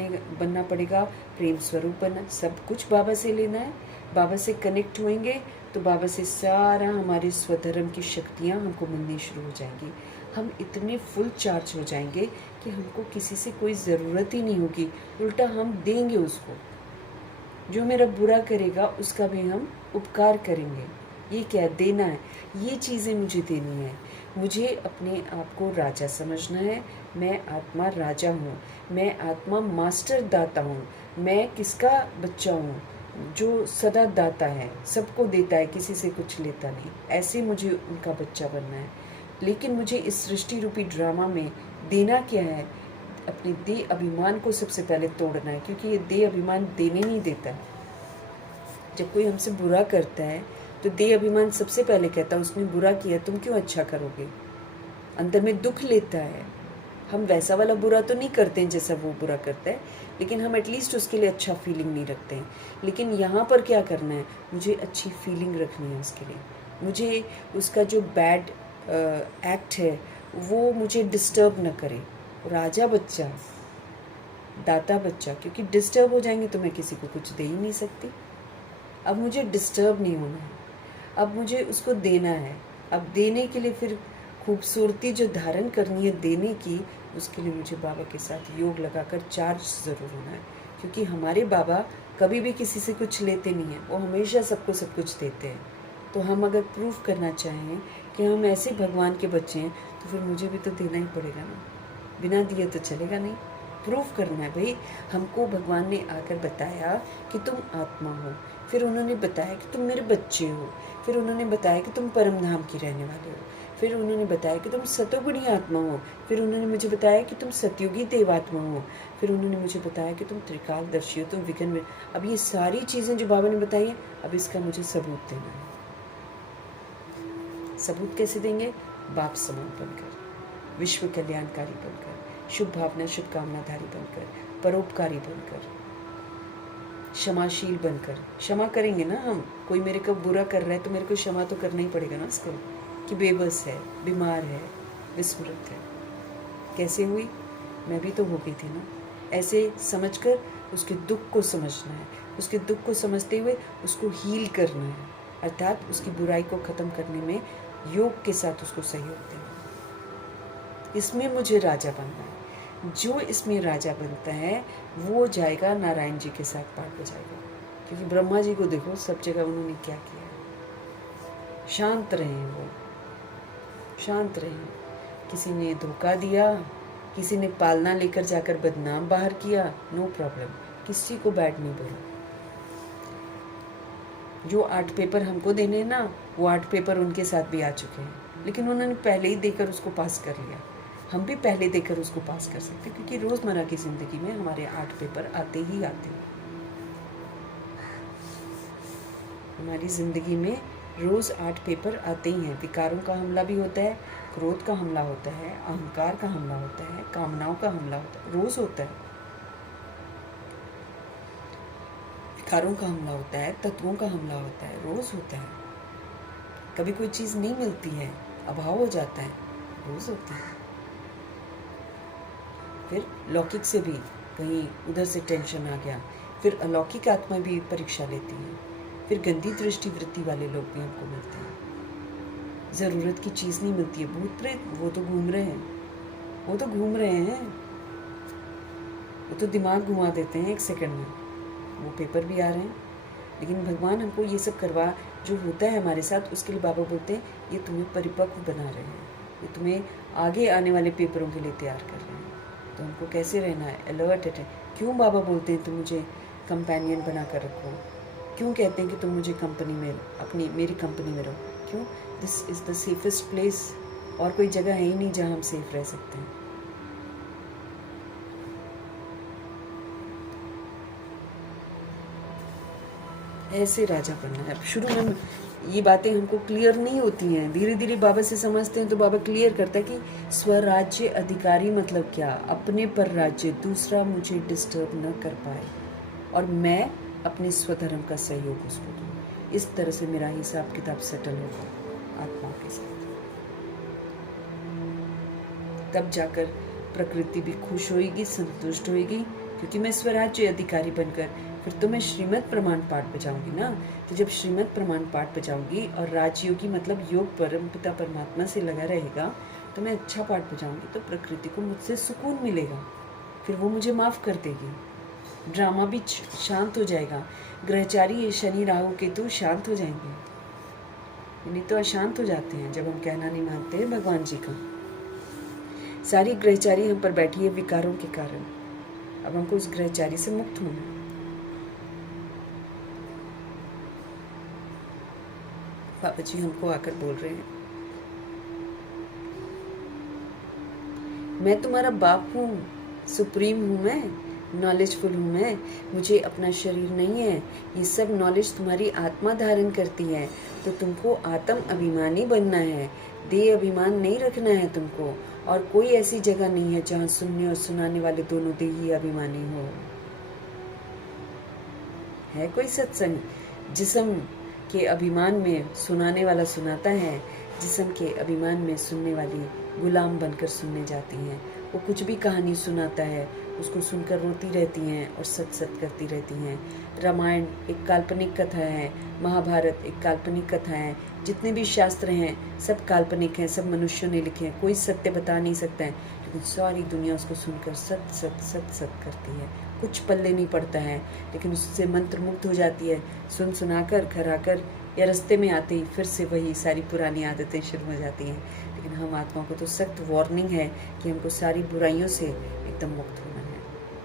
बनना पड़ेगा, प्रेम स्वरूप बनना, सब कुछ बाबा से लेना है। बाबा से कनेक्ट होंगे तो बाबा से सारा हमारे स्वधर्म की शक्तियाँ हमको मिलनी शुरू हो जाएंगी। हम इतने फुल चार्ज हो जाएंगे कि हमको किसी से कोई ज़रूरत ही नहीं होगी, उल्टा हम देंगे उसको। जो मेरा बुरा करेगा उसका भी हम उपकार करेंगे। ये क्या देना है, ये चीज़ें मुझे देनी है। मुझे अपने आप को राजा समझना है। मैं आत्मा राजा हूँ, मैं आत्मा मास्टर दाता हूँ। मैं किसका बच्चा हूँ? जो सदा दाता है, सबको देता है, किसी से कुछ लेता नहीं। ऐसे मुझे उनका बच्चा बनना है। लेकिन मुझे इस सृष्टि रूपी ड्रामा में देना क्या है? अपने देह अभिमान को सबसे पहले तोड़ना है, क्योंकि ये देह अभिमान देने नहीं देता है। जब कोई हमसे बुरा करता है तो देह अभिमान सबसे पहले कहता है उसने बुरा किया, तुम क्यों अच्छा करोगे? अंदर में दुख लेता है। हम वैसा वाला बुरा तो नहीं करते हैं जैसा वो बुरा करता है, लेकिन हम एटलीस्ट उसके लिए अच्छा फीलिंग नहीं रखते हैं। लेकिन यहाँ पर क्या करना है? मुझे अच्छी फीलिंग रखनी है उसके लिए। मुझे उसका जो बैड एक्ट है वो मुझे डिस्टर्ब न करे। राजा बच्चा, दाता बच्चा, क्योंकि डिस्टर्ब हो जाएंगे तो मैं किसी को कुछ दे ही नहीं सकती। अब मुझे डिस्टर्ब नहीं होना है, अब मुझे उसको देना है। अब देने के लिए फिर खूबसूरती जो धारण करनी है देने की, उसके लिए मुझे बाबा के साथ योग लगाकर चार्ज ज़रूर होना है। क्योंकि हमारे बाबा कभी भी किसी से कुछ लेते नहीं हैं, वो हमेशा सबको सब कुछ देते हैं। तो हम अगर प्रूफ करना चाहें कि हम ऐसे भगवान के बच्चे हैं तो फिर मुझे भी तो देना ही पड़ेगा ना। बिना दिए तो चलेगा नहीं। प्रूव करना है भाई। हमको भगवान ने आकर बताया कि तुम आत्मा हो, फिर उन्होंने बताया कि तुम मेरे बच्चे हो, फिर उन्होंने बताया कि तुम परम धाम की रहने वाले हो, फिर उन्होंने बताया कि तुम सतोगुणी आत्मा हो, फिर उन्होंने मुझे बताया कि तुम सतयुगी देवात्मा हो, फिर उन्होंने मुझे बताया कि तुम त्रिकालदर्शी हो, तुम विघ्न में। अब ये सारी चीज़ें जो बाबा ने बताई हैं, अब इसका मुझे सबूत देना है। सबूत कैसे देंगे? बाप समान बनकर, विश्व कल्याणकारी बनकर, शुभ भावना शुभकामनाधारी बनकर, परोपकारी बनकर, क्षमाशील बनकर। क्षमा करेंगे ना हम, कोई मेरे को बुरा कर रहा है तो मेरे को क्षमा तो करना ही पड़ेगा ना उसको, कि बेबस है, बीमार है, विस्मृत है। कैसे हुई? मैं भी तो हो गई थी ना। ऐसे समझकर उसके दुख को समझना है, उसके दुख को समझते हुए उसको हील करना है, अर्थात उसकी बुराई को ख़त्म करने में योग के साथ उसको सहयोग देना। इसमें मुझे राजा बनना है। जो इसमें राजा बनता है वो जाएगा नारायण जी के साथ पाठ बजाएगा। क्योंकि ब्रह्मा जी को देखो, सब जगह उन्होंने क्या किया है, शांत रहे वो, शांत रहे। किसी ने धोखा दिया, किसी ने पालना लेकर जाकर बदनाम बाहर किया, नो प्रॉब्लम, किसी को बैड नहीं बोला। जो 8 पेपर हमको देने हैं ना, वो 8 पेपर उनके साथ भी आ चुके हैं, लेकिन उन्होंने पहले ही देकर उसको पास कर लिया। हम भी पहले देकर उसको पास कर सकते, क्योंकि रोज़मर्रा की ज़िंदगी में हमारे 8 पेपर आते ही आते हैं। हमारी ज़िंदगी में रोज़ 8 पेपर आते ही हैं। विकारों का हमला भी होता है, क्रोध का हमला होता है, अहंकार का हमला होता है, कामनाओं का हमला होता है, रोज़ होता है। विकारों का हमला होता है, तत्वों का हमला होता है, रोज़ होता है। कभी कोई चीज़ नहीं मिलती है, अभाव हो जाता है, रोज़ होता है। फिर लौकिक से भी कहीं उधर से टेंशन आ गया, फिर अलौकिक आत्मा भी परीक्षा लेती है, फिर गंदी दृष्टि वृत्ति वाले लोग भी हमको मिलते हैं। ज़रूरत की चीज़ नहीं मिलती है। भूत प्रेत वो तो घूम रहे हैं, वो तो घूम रहे हैं, वो तो दिमाग घुमा देते हैं 1 सेकंड में, वो पेपर भी आ रहे हैं। लेकिन भगवान हमको ये सब करवा, जो होता है हमारे साथ, उसके लिए बाबा बोलते हैं ये तुम्हें परिपक्व बना रहे हैं, ये तुम्हें आगे आने वाले पेपरों के लिए तैयार कर रहे हैं। तो हमको कैसे रहना है? अलर्ट है। क्यों बाबा बोलते हैं तुम मुझे कंपेनियन बना कर रखो? क्यों कहते हैं कि तुम मुझे कंपनी में, मेरी कंपनी में रहो? क्यों? This is the safest place. और कोई जगह है ही नहीं जहाँ हम सेफ रह सकते हैं। ऐसे राजा बनना है। शुरू में ये बातें हमको क्लियर नहीं होती हैं, धीरे धीरे बाबा से समझते हैं तो बाबा क्लियर करता है कि स्वराज्य अधिकारी मतलब क्या? अपने पर राज्य, दूसरा मुझे डिस्टर्ब न कर पाए और मैं अपने स्वधर्म का सहयोग उसको दूँ। इस तरह से मेरा हिसाब किताब सेटल होगा आत्माओं के साथ। तब जाकर प्रकृति भी खुश होगी, संतुष्ट होगी, क्योंकि मैं स्वराज्य अधिकारी बनकर फिर तो मैं श्रीमद प्रमाण पाठ बजाऊंगी ना। तो जब श्रीमद प्रमाण पाठ बजाऊंगी और राजयोगी मतलब योग परमपिता परमात्मा से लगा रहेगा, तो मैं अच्छा पाठ बजाऊंगी तो प्रकृति को मुझसे सुकून मिलेगा, फिर वो मुझे माफ़ कर देगी, ड्रामा भी शांत हो जाएगा। ग्रहचारी शनि राहु केतु शांत हो जाएंगे, नहीं तो अशांत हो जाते हैं जब हम कहना नहीं मानते हैं भगवान जी का। सारी ग्रहचारी हम पर बैठी है विकारों के कारण। अब हमको उस ग्रहचारी से मुक्त होना है। बाबा जी हमको आकर बोल रहे हैं, मैं तुम्हारा बाप हूँ, सुप्रीम हूँ, मैं नॉलेजफुल हूँ, मैं, मुझे अपना शरीर नहीं है। ये सब नॉलेज तुम्हारी आत्मा धारण करती है, तो तुमको आत्म अभिमानी बनना है, देह अभिमान नहीं रखना है तुमको। और कोई ऐसी जगह नहीं है जहाँ सुनने और सुनाने वाले दोनों देही अभिमानी हो। है कोई सत्संग? जिस्म के अभिमान में सुनाने वाला सुनाता है, जिस्म के अभिमान में सुनने वाली गुलाम बनकर सुनने जाती हैं। वो कुछ भी कहानी सुनाता है, उसको सुनकर रोती रहती हैं और सत सत करती रहती हैं। रामायण एक काल्पनिक कथा है, महाभारत एक काल्पनिक कथा है, जितने भी शास्त्र हैं सब काल्पनिक हैं, सब मनुष्यों ने लिखे हैं, कोई सत्य बता नहीं सकता है। लेकिन सारी दुनिया उसको सुनकर सत सत सत सत करती है, कुछ पल्ले नहीं पड़ता है, लेकिन उससे मंत्र मुक्त हो जाती है। सुन सुनाकर घर आकर या रास्ते में आते ही फिर से वही सारी पुरानी आदतें शुरू हो जाती हैं। लेकिन हम आत्मा को तो सख्त वार्निंग है कि हमको सारी बुराइयों से एकदम मुक्त होना है।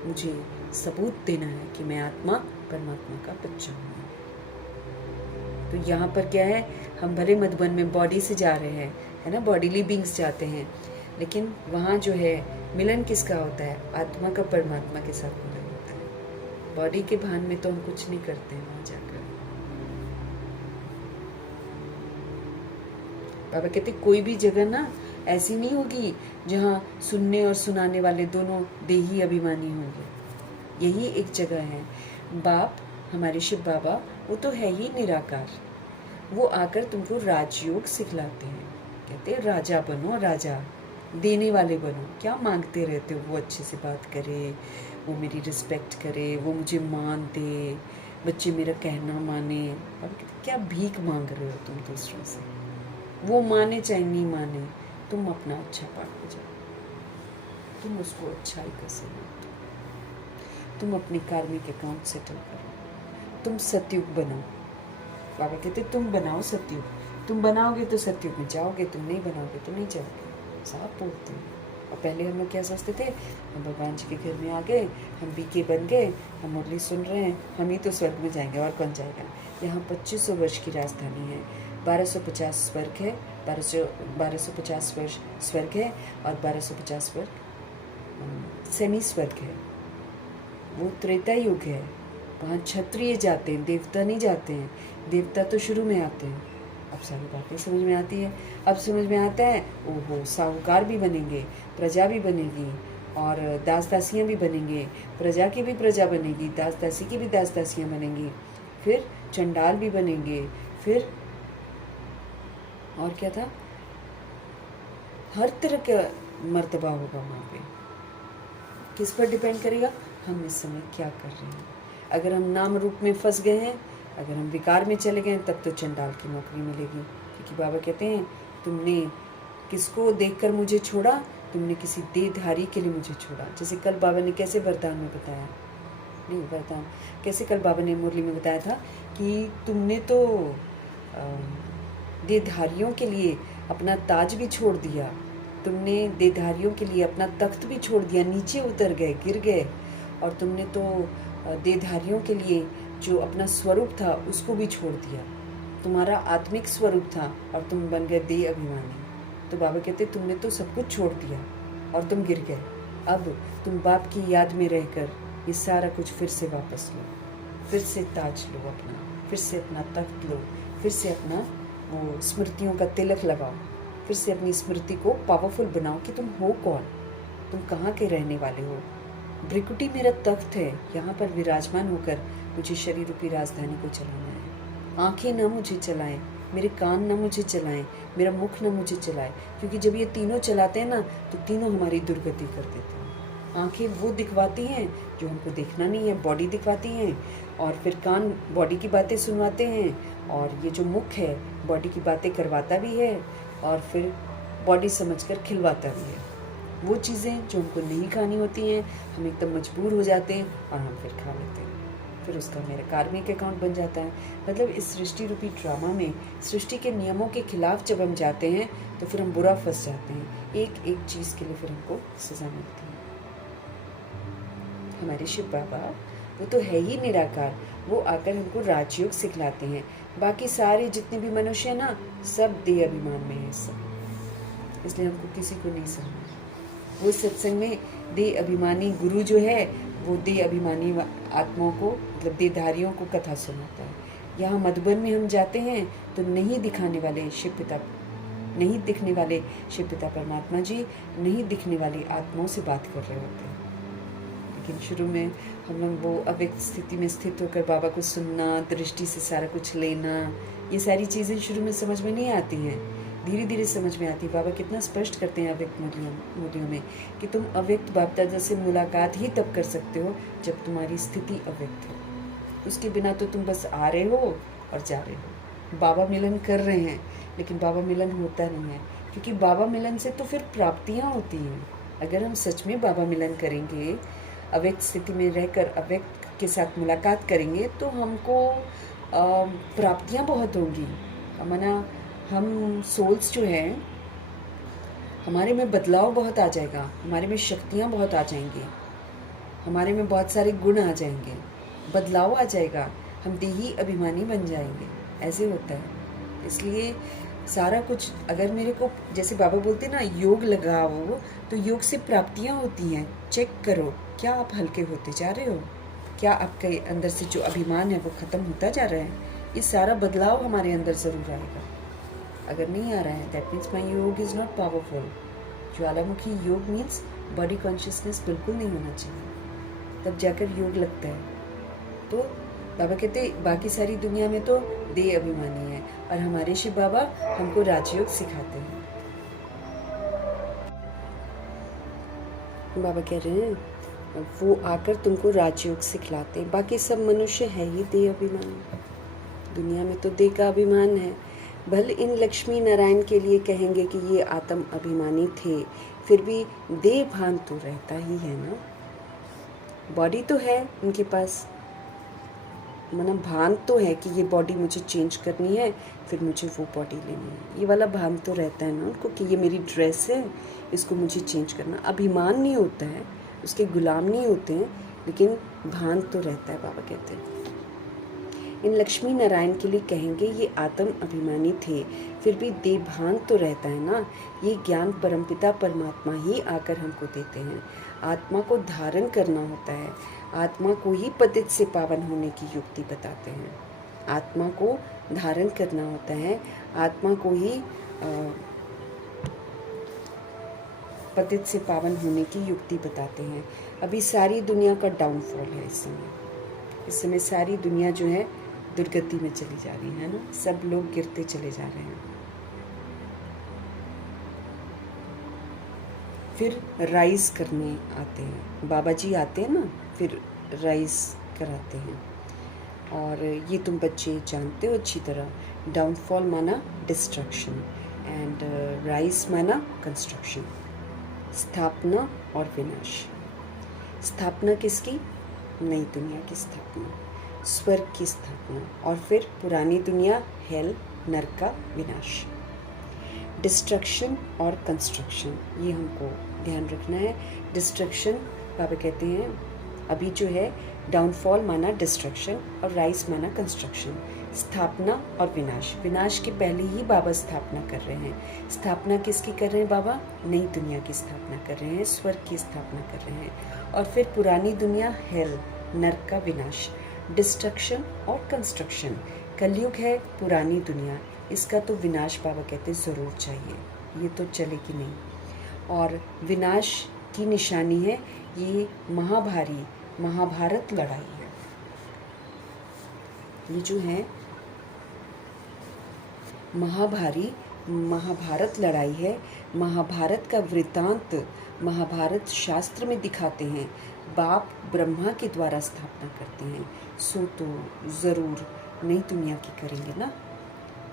मुझे सबूत देना है कि मैं आत्मा परमात्मा का बच्चा हूँ। तो यहाँ पर क्या है, हम भले मधुबन में बॉडी से जा रहे हैं, है ना, बॉडीली बींग्स जाते हैं, लेकिन वहाँ जो है मिलन किसका होता है? आत्मा का परमात्मा के साथ मिलन होता है। बॉडी के भान में तो हम कुछ नहीं करते हैं वहाँ जाकर। बाबा कहते कोई भी जगह ना ऐसी नहीं होगी जहाँ सुनने और सुनाने वाले दोनों देही अभिमानी होंगे। यही एक जगह है। बाप हमारे शिव बाबा वो तो है ही निराकार, वो आकर तुमको राजयोग सिखलाते हैं। कहते राजा बनो, राजा देने वाले बनो। क्या मांगते रहते हो? वो अच्छे से बात करे, वो मेरी रिस्पेक्ट करे, वो मुझे मान दे, बच्चे मेरा कहना माने। अब कहते क्या भीख मांग रहे हो तुम दूसरों से? वो माने चाहे नहीं माने, तुम अपना अच्छा पाठ हो जाओ, तुम उसको अच्छाई का सहयोग दो, तुम अपनी कार्मिक अकाउंट सेटल करो, तुम सतयुग बनो। बाबा कहते तुम बनाओ सतयुग, तुम बनाओगे तो सतयुग में जाओगे, तुम नहीं बनाओगे तो नहीं जाओगे। साफ बोलते हैं। और पहले हम लोग क्या सोचते थे, हम भगवान जी के घर में आ गए, हम बीके बन गए, हम मुरली सुन रहे हैं, हम ही तो स्वर्ग में जाएंगे और कौन जाएगा। यहाँ 2500 वर्ष की राजधानी है, 1250 स्वर्ग है, 1250 वर्ष स्वर्ग है और 1250 वर्ग सेमी स्वर्ग है। वो त्रेता युग है, वहाँ क्षत्रिय जाते हैं, देवता नहीं जाते हैं। देवता तो शुरू में आते हैं। अब सारी बातें समझ में आती है। अब समझ में आता है, ओहो साहूकार भी बनेंगे, प्रजा भी बनेगी और दास दासियाँ भी बनेंगे, प्रजा की भी प्रजा बनेगी, दास दासी की भी दास दासियाँ बनेंगी, फिर चंडाल भी बनेंगे, फिर और क्या था, हर तरह का मर्तबा होगा वहाँ पे। किस पर डिपेंड करेगा, हम इस समय क्या कर रहे हैं। अगर हम नाम रूप में फंस गए हैं, अगर हम विकार में चले गए, तब तो चंडाल की नौकरी मिलेगी। क्योंकि बाबा कहते हैं तुमने किसको देखकर मुझे छोड़ा, तुमने किसी देहधारी के लिए मुझे छोड़ा। जैसे कल बाबा ने कैसे वरदान में बताया, नहीं वरदान कैसे कल बाबा ने मुरली में बताया था कि तुमने तो देहधारियों के लिए अपना ताज भी छोड़ दिया, तुमने देहधारियों के लिए अपना तख्त भी छोड़ दिया, नीचे उतर गए, गिर गए, और तुमने तो देहधारियों के लिए जो अपना स्वरूप था उसको भी छोड़ दिया। तुम्हारा आत्मिक स्वरूप था और तुम बन गए देह अभिमानी। तो बाबा कहते तुमने तो सब कुछ छोड़ दिया और तुम गिर गए। अब तुम बाप की याद में रहकर ये सारा कुछ फिर से वापस लो, फिर से ताज लो अपना, फिर से अपना तख्त लो, फिर से अपना वो स्मृतियों का तिलक लगाओ, फिर से अपनी स्मृति को पावरफुल बनाओ कि तुम हो कौन, तुम कहाँ के रहने वाले हो। भ्रिकुटी मेरा तख्त है, यहाँ पर विराजमान होकर मुझे शरीर रूपी राजधानी को चलाना है। आंखें न मुझे चलाएं, मेरे कान न मुझे चलाएं, मेरा मुख न मुझे चलाए, क्योंकि जब ये तीनों चलाते हैं ना तो तीनों हमारी दुर्गति कर देते हैं। आंखें वो दिखवाती हैं जो हमको देखना नहीं है, बॉडी दिखवाती हैं, और फिर कान बॉडी की बातें सुनवाते हैं, और ये जो मुख है बॉडी की बातें करवाता भी है, और फिर बॉडी समझकर खिलवाता भी है। वो चीज़ें जो हमको नहीं खानी होती हैं, हम एकदम मजबूर हो जाते हैं और हम फिर खा लेते हैं। फिर उसका मेरा कार्मिक अकाउंट बन जाता है। मतलब इस सृष्टि रूपी ड्रामा में सृष्टि के नियमों के खिलाफ जब हम जाते हैं तो फिर हम बुरा फंस जाते हैं। एक एक चीज़ के लिए फिर हमको सज़ा मिलती है। हमारे शिव बाबा वो तो है ही निराकार, वो आकर हमको राजयोग सिखलाते हैं। बाकी सारे जितने भी मनुष्य हैं ना, सब देह अभिमान में है सब, इसलिए हमको किसी को नहीं समझना। वो सत्संग में देह अभिमानी गुरु जो है वो देह अभिमानी आत्माओं को, मतलब देहधारियों को कथा सुनाता है। यहाँ मधुबन में हम जाते हैं तो नहीं दिखाने वाले शिव पिता, नहीं दिखने वाले शिव पिता परमात्मा जी नहीं दिखने वाली आत्माओं से बात कर रहे होते हैं। लेकिन शुरू में हम लोग वो अव्यक्त स्थिति में स्थित होकर बाबा को सुनना, दृष्टि से सारा कुछ लेना, ये सारी चीज़ें शुरू में समझ में नहीं आती हैं, धीरे धीरे समझ में आती। बाबा कितना स्पष्ट करते हैं अव्यक्त मूर्तियों में कि तुम अव्यक्त बाप दादा से मुलाकात ही तब कर सकते हो जब तुम्हारी स्थिति अव्यक्त हो। उसके बिना तो तुम बस आ रहे हो और जा रहे हो। बाबा मिलन कर रहे हैं लेकिन बाबा मिलन होता नहीं है, क्योंकि बाबा मिलन से तो फिर प्राप्तियाँ होती हैं। अगर हम सच में बाबा मिलन करेंगे, अव्यक्त स्थिति में रहकर अव्यक्त के साथ मुलाकात करेंगे, तो हमको प्राप्तियाँ बहुत होंगी। हमारा हम सोल्स जो हैं, हमारे में बदलाव बहुत आ जाएगा, हमारे में शक्तियाँ बहुत आ जाएंगी। हमारे में बहुत सारे गुण आ जाएंगे, बदलाव आ जाएगा, हम देही अभिमानी बन जाएंगे। ऐसे होता है। इसलिए सारा कुछ, अगर मेरे को जैसे बाबा बोलते हैं ना, योग लगाओ तो योग से प्राप्तियां होती हैं। चेक करो, क्या आप हल्के होते जा रहे हो? क्या आपके अंदर से जो अभिमान है वो ख़त्म होता जा रहा है? ये सारा बदलाव हमारे अंदर ज़रूर आएगा। अगर नहीं आ रहा है, दैट मीन्स माई योग इज़ नॉट पावरफुल। ज्वालामुखी योग मीन्स बॉडी कॉन्शियसनेस बिल्कुल नहीं होना चाहिए, तब जाकर योग लगता है। तो बाबा कहते बाकी सारी दुनिया में तो देह अभिमानी है, और हमारे शिव बाबा हमको राजयोग सिखाते हैं। बाबा कह रहे हैं वो आकर तुमको राजयोग सिखलाते हैं। बाकी सब मनुष्य है ही देह अभिमानी। दुनिया में तो देह का अभिमान है। भले इन लक्ष्मी नारायण के लिए कहेंगे कि ये आत्म अभिमानी थे, फिर भी देह भान तो रहता ही है ना। बॉडी तो है उनके पास, मतलब भान तो है कि ये बॉडी मुझे चेंज करनी है, फिर मुझे वो बॉडी लेनी है। ये वाला भान तो रहता है ना उनको कि ये मेरी ड्रेस है, इसको मुझे चेंज करना। अभिमान नहीं होता है, उसके गुलाम नहीं होते हैं, लेकिन भान तो रहता है। बाबा कहते हैं इन लक्ष्मी नारायण के लिए कहेंगे ये आत्म अभिमानी थे, फिर भी देभान तो रहता है ना। ये ज्ञान परमपिता परमात्मा ही आकर हमको देते हैं। आत्मा को धारण करना होता है, आत्मा को ही पतित से पावन होने की युक्ति बताते हैं। आत्मा को धारण करना होता है, आत्मा को ही पतित से पावन होने की युक्ति बताते हैं। अभी सारी दुनिया का डाउनफॉल है इस समय सारी दुनिया जो है दुर्गति में चली जा रही है ना। सब लोग गिरते चले जा रहे हैं। फिर राइज करने आते हैं बाबा जी, आते हैं ना, फिर राइज कराते हैं। और ये तुम बच्चे जानते हो अच्छी तरह, डाउनफॉल माना डिस्ट्रक्शन एंड राइज माना कंस्ट्रक्शन। स्थापना और विनाश। स्थापना किसकी? नई दुनिया की स्थापना, स्वर्ग की स्थापना, और फिर पुरानी दुनिया हेल, नरक का विनाश। डिस्ट्रक्शन और कंस्ट्रक्शन, ये हमको ध्यान रखना है। डिस्ट्रक्शन बाबा कहते हैं अभी जो है डाउनफॉल माना डिस्ट्रक्शन और राइज माना कंस्ट्रक्शन। स्थापना और विनाश, विनाश के पहले ही बाबा स्थापना कर रहे हैं। स्थापना किसकी कर रहे हैं बाबा? नई दुनिया की स्थापना कर रहे हैं, स्वर्ग की स्थापना कर रहे हैं। और फिर पुरानी दुनिया हेल, नरक का विनाश। डिस्ट्रक्शन और कंस्ट्रक्शन, कलयुग है, पुरानी दुनिया, इसका तो विनाश बाबा कहते ज़रूर चाहिए, ये तो चलेगी नहीं। और विनाश की निशानी है ये महाभारी महाभारत लड़ाई है। ये जो है महाभारी महाभारत लड़ाई है। महाभारत का वृतांत महाभारत शास्त्र में दिखाते हैं। बाप ब्रह्मा के द्वारा स्थापना करते हैं, सो तो ज़रूर नई दुनिया की करेंगे ना।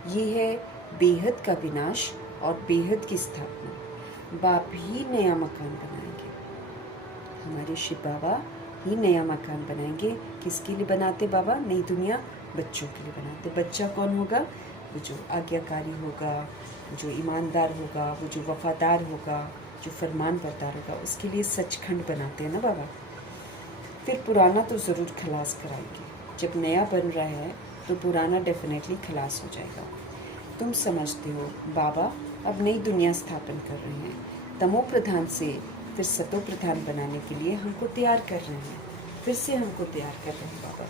ये है बेहद का विनाश और बेहद की स्थापना। बाप ही नया मकान बनाएंगे, हमारे शिव बाबा ही नया मकान बनाएंगे। किसके लिए बनाते बाबा? नई दुनिया बच्चों के लिए बनाते। बच्चा कौन होगा? वो जो आज्ञाकारी होगा, जो ईमानदार होगा, वो जो वफादार होगा, जो फरमान बरदार होगा, उसके लिए सचखंड बनाते हैं ना बाबा। फिर पुराना तो ज़रूर खलास कराएंगे। जब नया बन रहा है तो पुराना डेफिनेटली खलास हो जाएगा। तुम समझते हो बाबा अब नई दुनिया स्थापन कर रहे हैं। तमो प्रधान से फिर सतो प्रधान बनाने के लिए हमको तैयार कर रहे हैं, फिर से हमको तैयार कर रहे हैं बाबा।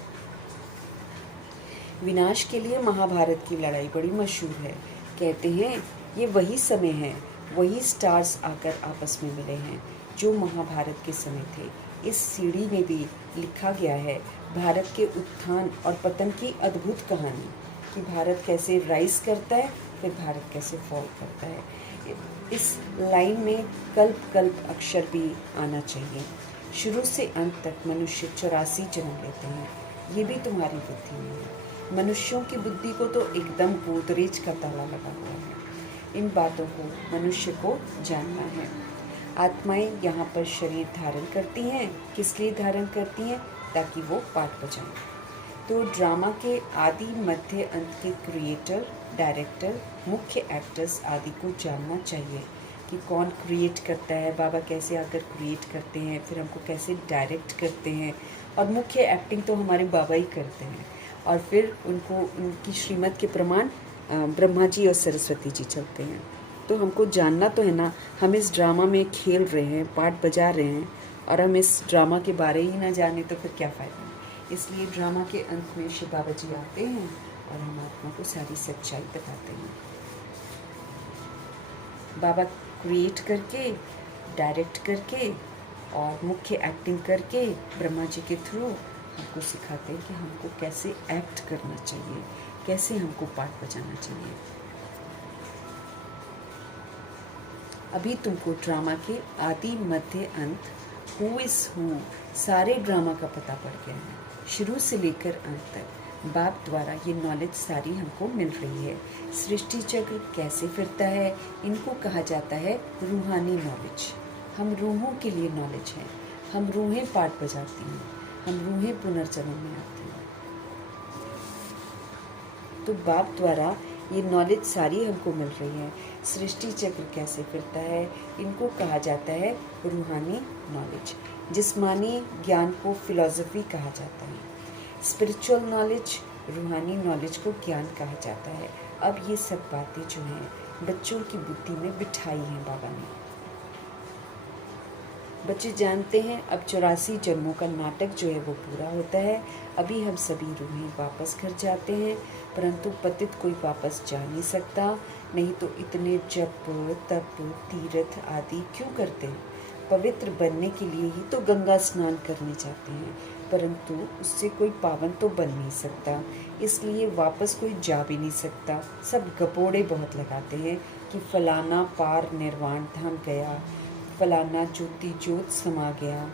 विनाश के लिए महाभारत की लड़ाई बड़ी मशहूर है। कहते हैं ये वही समय है, वही स्टार्स आकर आपस में मिले हैं जो महाभारत के समय थे। इस सीढ़ी में भी लिखा गया है भारत के उत्थान और पतन की अद्भुत कहानी, कि भारत कैसे राइज करता है, फिर भारत कैसे फॉल करता है। इस लाइन में कल्प कल्प अक्षर भी आना चाहिए। शुरू से अंत तक मनुष्य 84 जन्म लेते हैं, ये भी तुम्हारी बुद्धि में है। मनुष्यों की बुद्धि को तो एकदम गोदरेज का ताला लगा हुआ है। इन बातों को मनुष्य को जानना है। आत्माएं यहाँ पर शरीर धारण करती हैं, किस लिए धारण करती हैं? ताकि वो पाठ बजाएं। तो ड्रामा के आदि मध्य अंत के क्रिएटर, डायरेक्टर, मुख्य एक्टर्स आदि को जानना चाहिए कि कौन क्रिएट करता है, बाबा कैसे आकर क्रिएट करते हैं, फिर हमको कैसे डायरेक्ट करते हैं, और मुख्य एक्टिंग तो हमारे बाबा ही करते हैं। और फिर उनको उनकी श्रीमत के प्रमाण ब्रह्मा जी और सरस्वती जी चलते हैं। तो हमको जानना तो है ना, हम इस ड्रामा में खेल रहे हैं, पार्ट बजा रहे हैं, और हम इस ड्रामा के बारे ही ना जाने तो फिर क्या फ़ायदा। इसलिए ड्रामा के अंत में शिव बाबा जी आते हैं और हम आत्मा को सारी सच्चाई बताते हैं। बाबा क्रिएट करके, डायरेक्ट करके और मुख्य एक्टिंग करके ब्रह्मा जी के थ्रू हमको सिखाते हैं कि हमको कैसे एक्ट करना चाहिए, कैसे हमको पार्ट बजाना चाहिए। अभी तुमको ड्रामा के आदि मध्य अंत, हु इज हु, सारे ड्रामा का पता पड़ गया है। शुरू से लेकर अंत तक बाप द्वारा ये नॉलेज सारी हमको मिल रही है। सृष्टि चक्र कैसे फिरता है, इनको कहा जाता है रूहानी नॉलेज। हम रूहों के लिए नॉलेज है, हम रूहें पार्ट बजाती हैं, हम रूहें पुनर्जन्म में आती हैं। तो बाप द्वारा ये नॉलेज सारी हमको मिल रही है। सृष्टि चक्र कैसे फिरता है, इनको कहा जाता है रूहानी नॉलेज। जिस्मानी ज्ञान को फिलॉसफी कहा जाता है। स्पिरिचुअल नॉलेज, रूहानी नॉलेज को ज्ञान कहा जाता है। अब ये सब बातें जो हैं बच्चों की बुद्धि में बिठाई हैं बाबा ने। बच्चे जानते हैं अब 84 जन्मों का नाटक जो है वो पूरा होता है। अभी हम सभी रूहें वापस घर जाते हैं, परंतु पतित कोई वापस जा नहीं सकता। नहीं तो इतने जप तप तीर्थ आदि क्यों करते हैं? पवित्र बनने के लिए ही तो गंगा स्नान करने जाते हैं, परंतु उससे कोई पावन तो बन नहीं सकता, इसलिए वापस कोई जा भी नहीं सकता। सब गपोड़े बहुत लगाते हैं कि फलाना पार निर्वाण धाम गया, फलाना ज्योति ज्योत समा गया।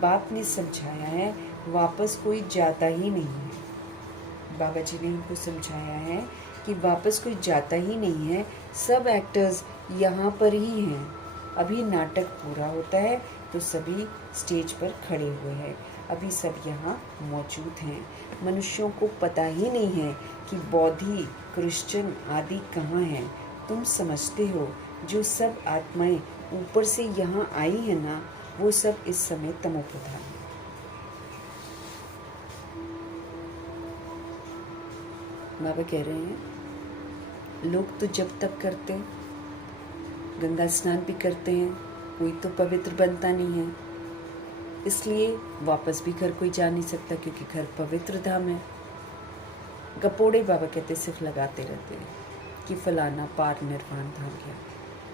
बाप ने समझाया है वापस कोई जाता ही नहीं है। बाबा जी ने हमको समझाया है कि वापस कोई जाता ही नहीं है, सब एक्टर्स यहाँ पर ही हैं। अभी नाटक पूरा होता है तो सभी स्टेज पर खड़े हुए हैं, अभी सब यहाँ मौजूद हैं। मनुष्यों को पता ही नहीं है कि बौद्धि क्रिश्चियन आदि कहाँ हैं। तुम समझते हो जो सब आत्माएं ऊपर से यहाँ आई है ना, वो सब इस समय तमोप्रधान है। बाबा कह रहे हैं लोग तो जब तक करते, गंगा स्नान भी करते हैं, कोई तो पवित्र बनता नहीं है, इसलिए वापस भी घर कोई जा नहीं सकता क्योंकि घर पवित्र धाम है। गपोड़े बाबा कहते सिर्फ लगाते रहते हैं कि फलाना पार निर्वाण धाम गया।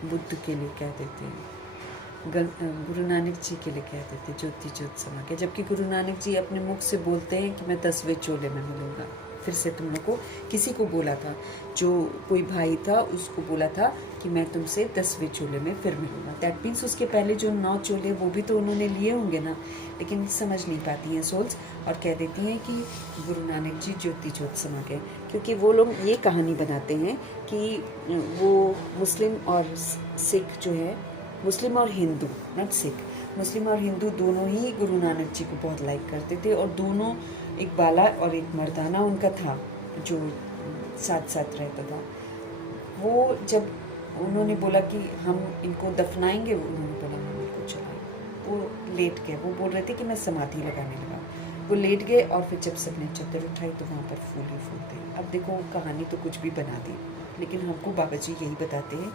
बुद्ध के लिए कह देते हैं, गुरु नानक जी के लिए कह देते ज्योति ज्योत समा गया, जबकि गुरु नानक जी अपने मुख से बोलते हैं कि मैं 10वें चोले में मिलूंगा। फिर से तुम लोग को किसी को बोला था, जो कोई भाई था उसको बोला था कि मैं तुमसे 10वें चोले में फिर मिलूंगा। दैट मीन्स उसके पहले जो 9 चोले वो भी तो उन्होंने लिए होंगे ना, लेकिन समझ नहीं पाती हैं सोल्स और कह देती हैं कि गुरु नानक जी ज्योति ज्योत समा गए, क्योंकि वो लोग ये कहानी बनाते हैं कि वो मुस्लिम और सिख जो है, मुस्लिम और हिंदू, नॉट सिख, मुस्लिम और हिंदू दोनों ही गुरु नानक जी को बहुत लाइक करते थे, और दोनों एक बाला और एक मर्दाना उनका था जो साथ साथ रहता था। वो जब उन्होंने बोला कि हम इनको दफनाएंगे, उन्होंने बोला हम इनको चलाएं, वो लेट गए। वो बोल रहे थे कि मैं समाधि लगाने लगा, वो लेट गए और फिर जब सबने चद्दर उठाई तो वहाँ पर फूल ही फूल थे। अब देखो कहानी तो कुछ भी बना दी, लेकिन हमको बाबा जी यही बताते हैं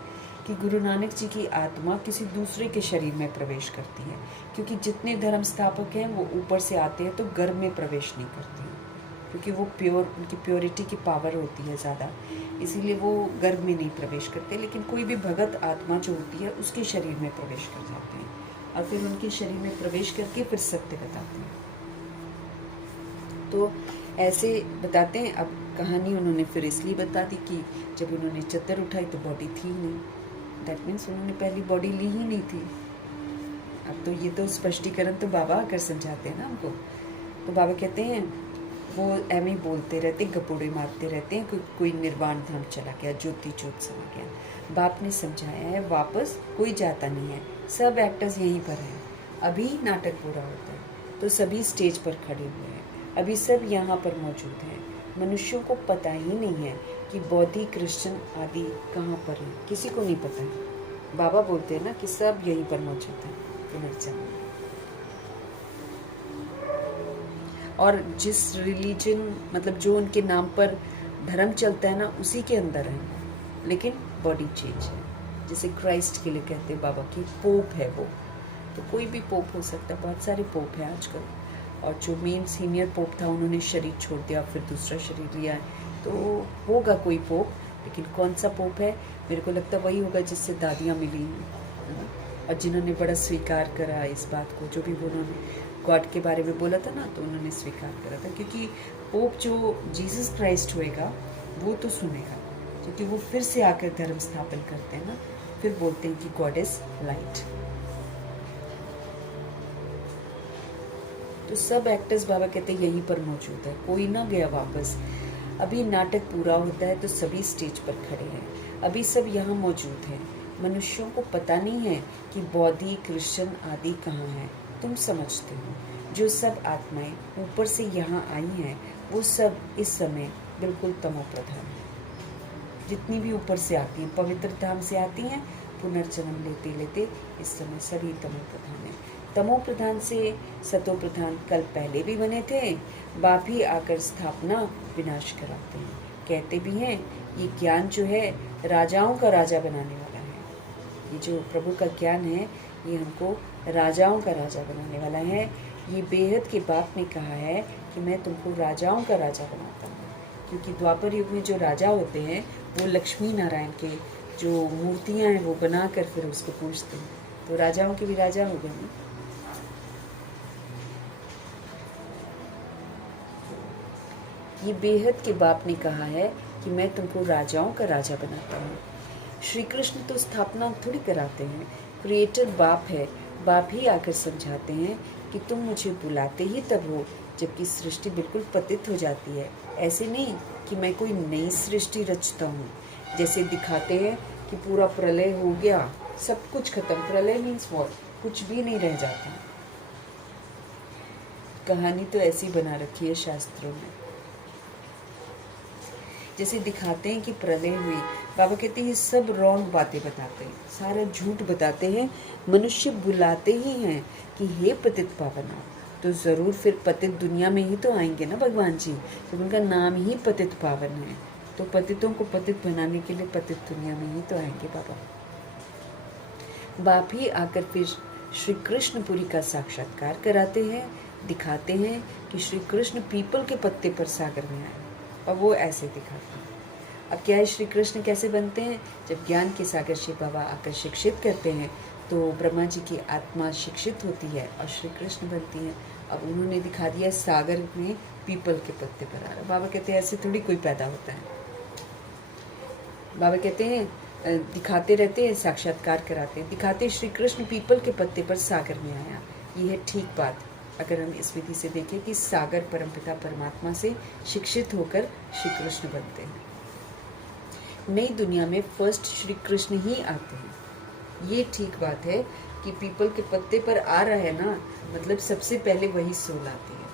कि गुरु नानक जी की आत्मा किसी दूसरे के शरीर में प्रवेश करती है, क्योंकि जितने धर्म स्थापक हैं वो ऊपर से आते हैं तो गर्भ में प्रवेश नहीं करते हैं, क्योंकि वो प्योर, उनकी प्योरिटी की पावर होती है ज़्यादा, इसीलिए वो गर्भ में नहीं प्रवेश करते। लेकिन कोई भी भगत आत्मा जो होती है उसके शरीर में प्रवेश कर जाते हैं और फिर उनके शरीर में प्रवेश करके फिर सत्य बताते हैं। तो ऐसे बताते हैं। अब कहानी उन्होंने फिर इसलिए बता दी कि जब उन्होंने चद्दर उठाई तो बॉडी थी नहीं, दैट मीन्स उन्होंने पहली बॉडी ली ही नहीं थी। अब तो ये तो स्पष्टीकरण तो बाबा आकर समझाते हैं ना हमको। तो बाबा कहते हैं वो एम ही बोलते रहते, गपोड़े मारते रहते हैं कि कोई निर्वाण धाम चला गया, ज्योति ज्योत समा गया। बाप ने समझाया है वापस कोई जाता नहीं है, सब एक्टर्स यहीं पर हैं। अभी नाटक पूरा होता है तो सभी स्टेज पर खड़े हुए हैं, अभी सब यहाँ पर मौजूद हैं। मनुष्यों को पता ही नहीं है कि बौद्धि क्रिश्चियन आदि कहाँ पर है, किसी को नहीं पता है। बाबा बोलते हैं ना कि सब यहीं पर मौजूद है पुनर्जन्म में। और जिस रिलीजन मतलब जो उनके नाम पर धर्म चलता है ना, उसी के अंदर है, लेकिन बॉडी चेंज है। जैसे क्राइस्ट के लिए कहते हैं बाबा की पोप है वो, तो कोई भी पोप हो सकता है, बहुत सारे पोप हैं आजकल। और जो मेन सीनियर पोप था उन्होंने शरीर छोड़ दिया, फिर दूसरा शरीर लिया, तो होगा कोई पोप, लेकिन कौन सा पोप है मेरे को लगता वही होगा जिससे दादियाँ मिली हैं और जिन्होंने बड़ा स्वीकार करा इस बात को, जो भी उन्होंने गॉड के बारे में बोला था ना, तो उन्होंने स्वीकार करा था। क्योंकि पोप जो जीसस क्राइस्ट होएगा वो तो सुनेगा, क्योंकि वो फिर से आकर धर्म स्थापन करते हैं ना, फिर बोलते हैं कि गॉड इज लाइट। तो सब एक्टर्स बाबा कहते हैं यहीं पर मौजूद है, कोई ना गया वापस। अभी नाटक पूरा होता है तो सभी स्टेज पर खड़े हैं, अभी सब यहाँ मौजूद हैं। मनुष्यों को पता नहीं है कि बौद्धि क्रिश्चियन आदि कहाँ हैं। तुम समझते हो जो सब आत्माएं ऊपर से यहाँ आई हैं वो सब इस समय बिल्कुल तमोप्रधान है। जितनी भी ऊपर से आती हैं, पवित्र धाम से आती हैं, पुनर्जन्म लेते लेते इस समय सभी तमोप्रधान हैं। तमोप्रधान से सतोप्रधान कल पहले भी बने थे, बाप ही आकर स्थापना विनाश कराते हैं। कहते भी हैं ये ज्ञान जो है राजाओं का राजा बनाने वाला है। ये जो प्रभु का ज्ञान है ये हमको राजाओं का राजा बनाने वाला है। ये बेहद के बाप ने कहा है कि मैं तुमको राजाओं का राजा बनाता हूँ, क्योंकि द्वापर युग में जो राजा होते हैं वो लक्ष्मी नारायण के जो मूर्तियाँ हैं वो बना कर फिर उसको पूजते हैं, तो राजाओं के भी राजा हो गए ना। ये बेहद के बाप ने कहा है कि मैं तुमको राजाओं का राजा बनाता हूँ। श्री कृष्ण तो स्थापना थोड़ी कराते हैं, क्रिएटर बाप है। बाप ही आकर समझाते हैं कि तुम मुझे बुलाते ही तब हो जबकि सृष्टि बिल्कुल पतित हो जाती है। ऐसे नहीं कि मैं कोई नई सृष्टि रचता हूँ, जैसे दिखाते हैं कि पूरा प्रलय हो गया, सब कुछ खत्म। प्रलय मीन्स वॉट, कुछ भी नहीं रह जाता। कहानी तो ऐसी बना रखी है शास्त्रों में, जैसे दिखाते हैं कि प्रलय हुई। बाबा कहते हैं ये सब रॉन्ग बातें बताते हैं, सारा झूठ बताते हैं। मनुष्य बुलाते ही हैं कि हे पतित पावन आओ, तो ज़रूर फिर पतित दुनिया में ही तो आएंगे ना भगवान जी, तो उनका नाम ही पतित पावन है। तो पतितों को पतित बनाने के लिए पतित दुनिया में ही तो आएंगे बाबा। बाप ही आकर फिर श्री कृष्णपुरी का साक्षात्कार कराते हैं, दिखाते हैं कि श्री कृष्ण पीपल के पत्ते पर सागर में आए, और वो ऐसे दिखाते हैं। अब क्या है, श्री कृष्ण कैसे बनते हैं? जब ज्ञान के सागर शिव बाबा आकर शिक्षित करते हैं तो ब्रह्मा जी की आत्मा शिक्षित होती है और श्री कृष्ण बनती है। अब उन्होंने दिखा दिया सागर में पीपल के पत्ते पर आ रहा। बाबा कहते हैं ऐसे थोड़ी कोई पैदा होता है। बाबा कहते हैं दिखाते रहते हैं, साक्षात्कार कराते हैं, दिखाते श्री कृष्ण पीपल के पत्ते पर सागर में आया। ये है ठीक बात। अगर हम इस विधि से देखें कि सागर परमपिता परमात्मा से शिक्षित होकर श्री कृष्ण बनते हैं। नई दुनिया में फर्स्ट श्री कृष्ण ही आते हैं। ये ठीक बात है कि पीपल के पत्ते पर आ रहा है ना, मतलब सबसे पहले वही सोल आती है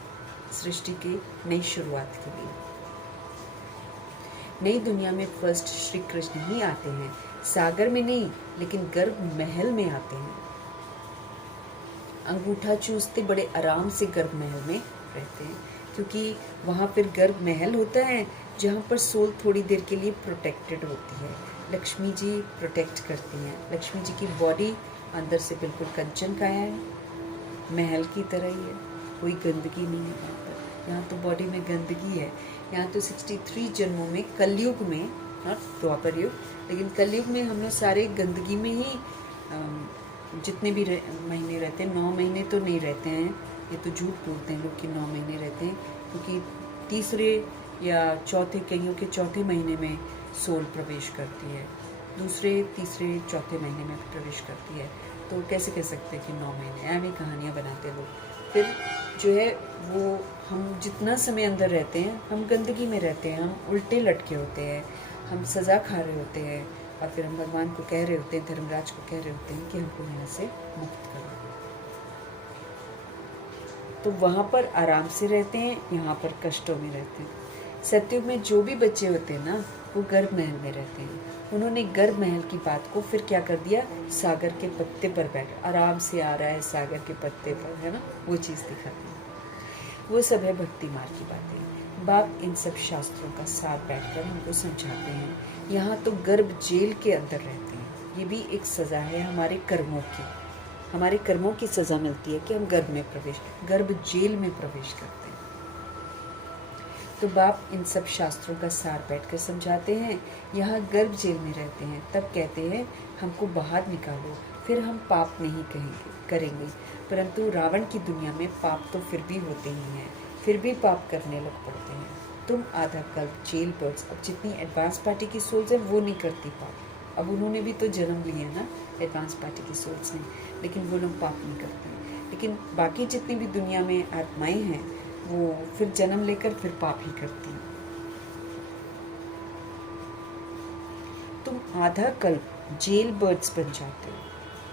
सृष्टि की नई शुरुआत के लिए। नई दुनिया में फर्स्ट श्री कृष्ण ही आते हैं, सागर में नहीं लेकिन गर्भ महल में आते हैं। अंगूठा चूसते बड़े आराम से गर्भ महल में रहते हैं, क्योंकि वहाँ फिर गर्भ महल होता है जहाँ पर सोल थोड़ी देर के लिए प्रोटेक्टेड होती है। लक्ष्मी जी प्रोटेक्ट करती हैं। लक्ष्मी जी की बॉडी अंदर से बिल्कुल कंचन काया है, महल की तरह ही है, कोई गंदगी नहीं है यहाँ पर। यहाँ तो बॉडी में गंदगी है। यहाँ तो 63 जन्मों में, कलयुग में, नॉट द्वापर युग, लेकिन कलयुग में हम लोग सारे गंदगी में ही जितने भी महीने रहते हैं, 9 महीने तो नहीं रहते हैं, ये तो झूठ बोलते हैं लोग कि 9 महीने रहते हैं, क्योंकि तीसरे या चौथे, कईयों के चौथे महीने में सोल प्रवेश करती है, दूसरे तीसरे चौथे महीने में प्रवेश करती है। तो कैसे कह सकते हैं कि 9 महीने? ऐसी कहानियाँ बनाते हैं लोग। फिर जो है वो हम जितना समय अंदर रहते हैं हम गंदगी में रहते हैं, हम उल्टे लटके होते हैं, हम सज़ा खा रहे होते हैं, और फिर हम भगवान को कह रहे होते हैं, धर्मराज को कह रहे होते हैं कि हमको यहाँ से मुक्त करो। तो वहाँ पर आराम से रहते हैं, यहाँ पर कष्टों में रहते हैं। सत्युग में जो भी बच्चे होते हैं ना, वो गर्भ महल में रहते हैं, उन्होंने गर्भ महल की बात को फिर क्या कर दिया, सागर के पत्ते पर बैठ आराम से आ रहा है, सागर के पत्ते पर, है ना, वो चीज़ दिखा दी। वो सब है भक्ति मार्ग की बातें। बाप इन सब शास्त्रों का सार बैठकर हमको समझाते हैं। यहाँ तो गर्भ जेल के अंदर रहते हैं, ये भी एक सज़ा है हमारे कर्मों की। हमारे कर्मों की सज़ा मिलती है कि हम गर्भ जेल में प्रवेश करते हैं। तो बाप इन सब शास्त्रों का सार बैठकर समझाते हैं। यहाँ गर्भ जेल में रहते हैं, तब कहते हैं हमको बाहर निकालो, फिर हम पाप नहीं करेंगे। परंतु रावण की दुनिया में पाप तो फिर भी होते ही हैं, फिर भी पाप करने लग पड़ते हैं। तुम आधा कल्प जेल बर्ड्स, अब जितनी एडवांस पार्टी की सोल्स हैं वो नहीं करती पाप। अब उन्होंने भी तो जन्म लिए ना एडवांस पार्टी की सोल्स ने, लेकिन वो लोग पाप नहीं करते। लेकिन बाकी जितनी भी दुनिया में आत्माएं हैं वो फिर जन्म लेकर फिर पाप ही करती हैं। तुम आधा कल्प जेल बर्ड्स बन जाते हो।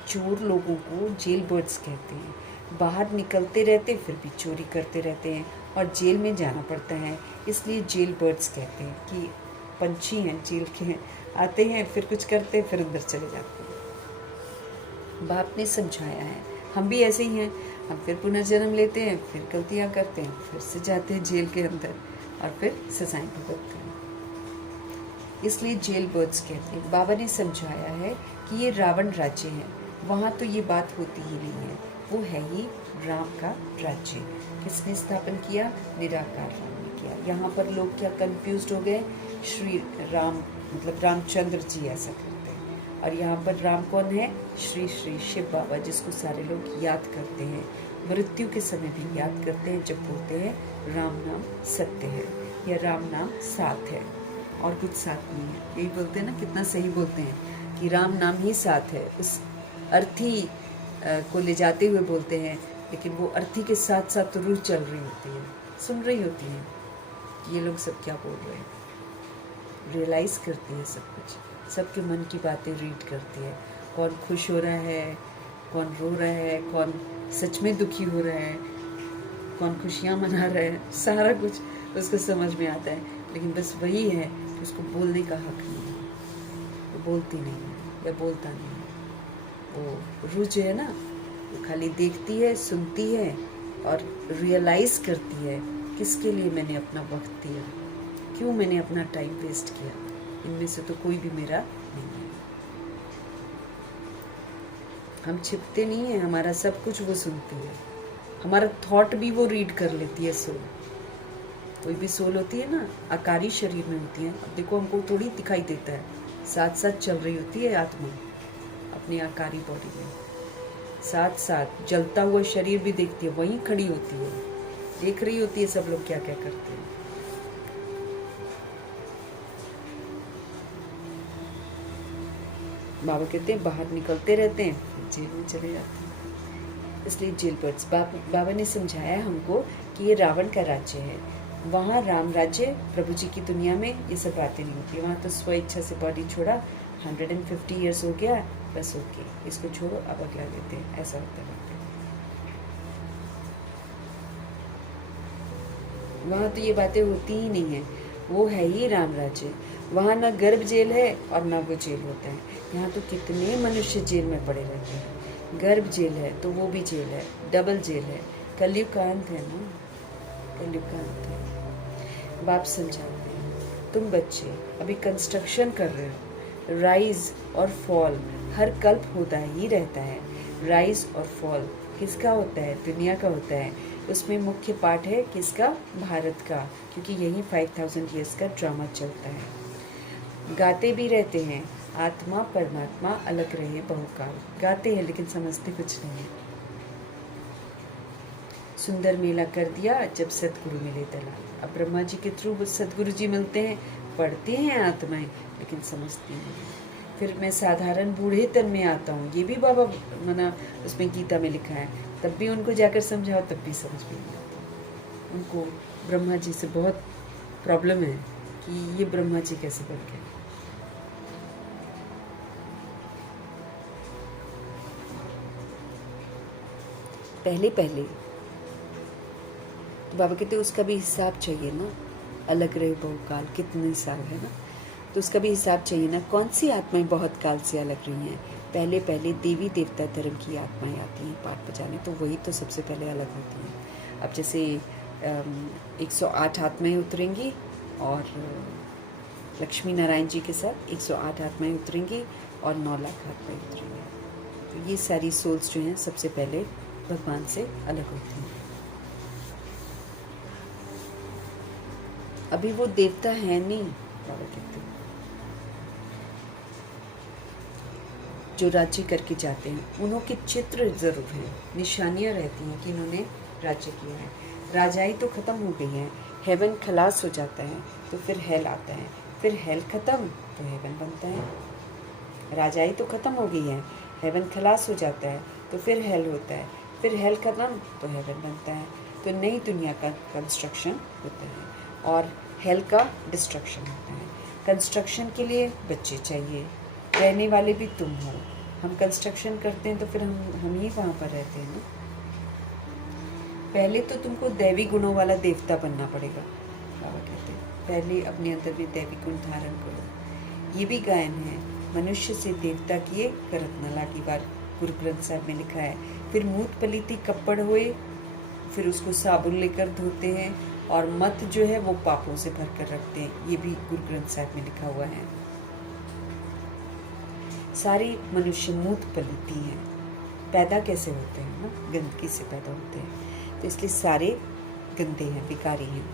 चोर लोगों को जेल बर्ड्स कहते हैं। बाहर निकलते रहते फिर भी चोरी करते रहते हैं और जेल में जाना पड़ता है, इसलिए जेल बर्ड्स कहते हैं कि पंछी हैं, जेल के हैं, आते हैं फिर कुछ करते हैं फिर अंदर चले जाते हैं। बाप ने समझाया है हम भी ऐसे ही हैं, हम फिर पुनर्जन्म लेते हैं, फिर गलतियाँ करते हैं, फिर से जाते हैं जेल के अंदर और फिर सजाएं भुगतते हैं, इसलिए जेल बर्ड्स कहते हैं। बाबा ने समझाया है कि ये रावण राज्य है, वहाँ तो ये बात होती ही नहीं है, वो है ही राम का राज्य। किसने स्थापन किया? निराकार राम ने किया। यहाँ पर लोग क्या कंफ्यूज्ड हो गए, श्री राम मतलब रामचंद्र जी ऐसा करते हैं, और यहाँ पर राम कौन है? श्री श्री शिव बाबा, जिसको सारे लोग याद करते हैं, मृत्यु के समय भी याद करते हैं जब बोलते हैं राम नाम सत्य है या राम नाम साथ है और कुछ साथ नहीं है। यही बोलते हैं ना, कितना सही बोलते हैं कि राम नाम ही साथ है, उस अर्थी को ले जाते हुए बोलते हैं, लेकिन वो अर्थी के साथ साथ तो रूह चल रही होती है, सुन रही होती है ये लोग सब क्या बोल रहे हैं, रियलाइज करती है सब कुछ, सबके मन की बातें रीड करती है, कौन खुश हो रहा है, कौन रो रहा है, कौन सच में दुखी हो रहा है, कौन खुशियाँ मना रहा है, सारा कुछ उसको समझ में आता है। लेकिन बस वही है कि उसको बोलने का हक नहीं है, वो बोलती नहीं है या बोलता नहीं है। वो रूह जो है ना, वो खाली देखती है, सुनती है और रियलाइज करती है किसके लिए मैंने अपना वक्त दिया, क्यों मैंने अपना टाइम वेस्ट किया, इनमें से तो कोई भी मेरा नहीं है। हम छिपते नहीं हैं, हमारा सब कुछ वो सुनती है, हमारा थॉट भी वो रीड कर लेती है। सोल, कोई भी सोल होती है ना, आकारी शरीर में होती है। अब देखो हमको थोड़ी दिखाई देता है, साथ साथ चल रही होती है आत्मा अपनी आकारी बॉडी में, साथ साथ जलता हुआ शरीर भी देखती है, वहीं खड़ी होती है, देख रही होती है सब लोग क्या क्या करते हैं। बाबा कहते हैं बाहर निकलते रहते हैं फिर जेल में चले जाते हैं, इसलिए जेल बर्ड्स। बाबा ने समझाया हमको कि ये रावण का राज्य है, वहाँ राम राज्य, प्रभु जी की दुनिया में ये सब बातें नहीं होती। वहाँ तो स्व इच्छा से बॉडी छोड़ा, 150 ईयर्स हो गया, बस ओके, इसको छोड़ो अब अगला लेते हैं, ऐसा होता है। वहाँ तो ये बातें होती ही नहीं है, वो है ही राम राज्य। वहाँ ना गर्भ जेल है और ना वो जेल होता है। यहाँ तो कितने मनुष्य जेल में पड़े रहते हैं। गर्भ जेल है तो वो भी जेल है, डबल जेल है। कलयुग का अंत है ना, कलयुग का अंत है। बाप समझाते हैं तुम बच्चे अभी कंस्ट्रक्शन कर रहे हो, राइज और फॉल हर कल्प होता ही रहता है। राइज और फॉल किसका होता है? दुनिया का होता है। उसमें मुख्य पार्ट है किसका? भारत का, क्योंकि यही 5000 ईयर्स का ड्रामा चलता है। गाते भी रहते हैं आत्मा परमात्मा अलग रहे बहुकाल, गाते हैं लेकिन समझते कुछ नहीं है। सुंदर मेला कर दिया जब सदगुरु मिले दलाल। अब ब्रह्मा जी के थ्रू सदगुरु जी मिलते हैं, पढ़ते हैं आत्माएं लेकिन समझती नहीं। फिर मैं साधारण बूढ़े तन में आता हूँ, ये भी बाबा मना उसमें गीता में लिखा है, तब भी उनको जाकर समझाओ तब भी समझ में नहीं आता। उनको ब्रह्मा जी से बहुत प्रॉब्लम है कि ये ब्रह्मा जी कैसे बन गए। पहले पहले तो बाबा कहते उसका भी हिसाब चाहिए ना, अलग रहे बहुकाल, कितने साल है ना। तो उसका भी हिसाब चाहिए ना। कौन सी आत्माएं बहुत काल से अलग रही हैं? पहले पहले देवी देवता धर्म की आत्माएं आती हैं पाठ बजाने, तो वही तो सबसे पहले अलग होती हैं। अब जैसे 108 आत्माएं उतरेंगी और लक्ष्मी नारायण जी के साथ 108 आत्माएं उतरेंगी और 9 लाख आत्माएं उतरेंगी। तो ये सारी सोल्स जो हैं सबसे पहले भगवान से अलग होती हैं। अभी वो देवता है नहीं, बाबा कहते हैं, जो राज्य करके जाते हैं उन्हों के चित्र जरूर हैं, निशानियां रहती हैं कि इन्होंने राज्य किया है। राजाई तो खत्म हो गई है, हेवन खलास हो जाता है तो फिर हेल आता है, फिर हेल खत्म तो हेवन बनता है। राजाई तो खत्म हो गई है, हेवन खलास हो जाता है तो फिर हेल होता है, फिर हेल खत्म तो हेवन बनता है। तो नई दुनिया का कंस्ट्रक्शन होता है और हेल का डिस्ट्रक्शन होता है। कंस्ट्रक्शन के लिए बच्चे चाहिए, रहने वाले भी तुम हो। हम कंस्ट्रक्शन करते हैं तो फिर हम ही वहाँ पर रहते हैं ना। पहले तो तुमको दैवी गुणों वाला देवता बनना पड़ेगा, बाबा कहते हैं। पहले अपने अंदर भी दैवी गुण धारण करो। ये भी गायन है, मनुष्य से देवता किए करत न लागी बार, गुरु ग्रंथ साहब में लिखा है। फिर मूत पलीती कपड़ हुए, फिर उसको साबुन लेकर धोते हैं और मत जो है वो पापों से भर कर रखते हैं। ये भी गुरु ग्रंथ साहब में लिखा हुआ है। सारी मनुष्य मूत पलीती हैं। पैदा कैसे होते हैं ना, गंदगी से पैदा होते हैं, तो इसलिए सारे गंदे हैं, विकारी हैं।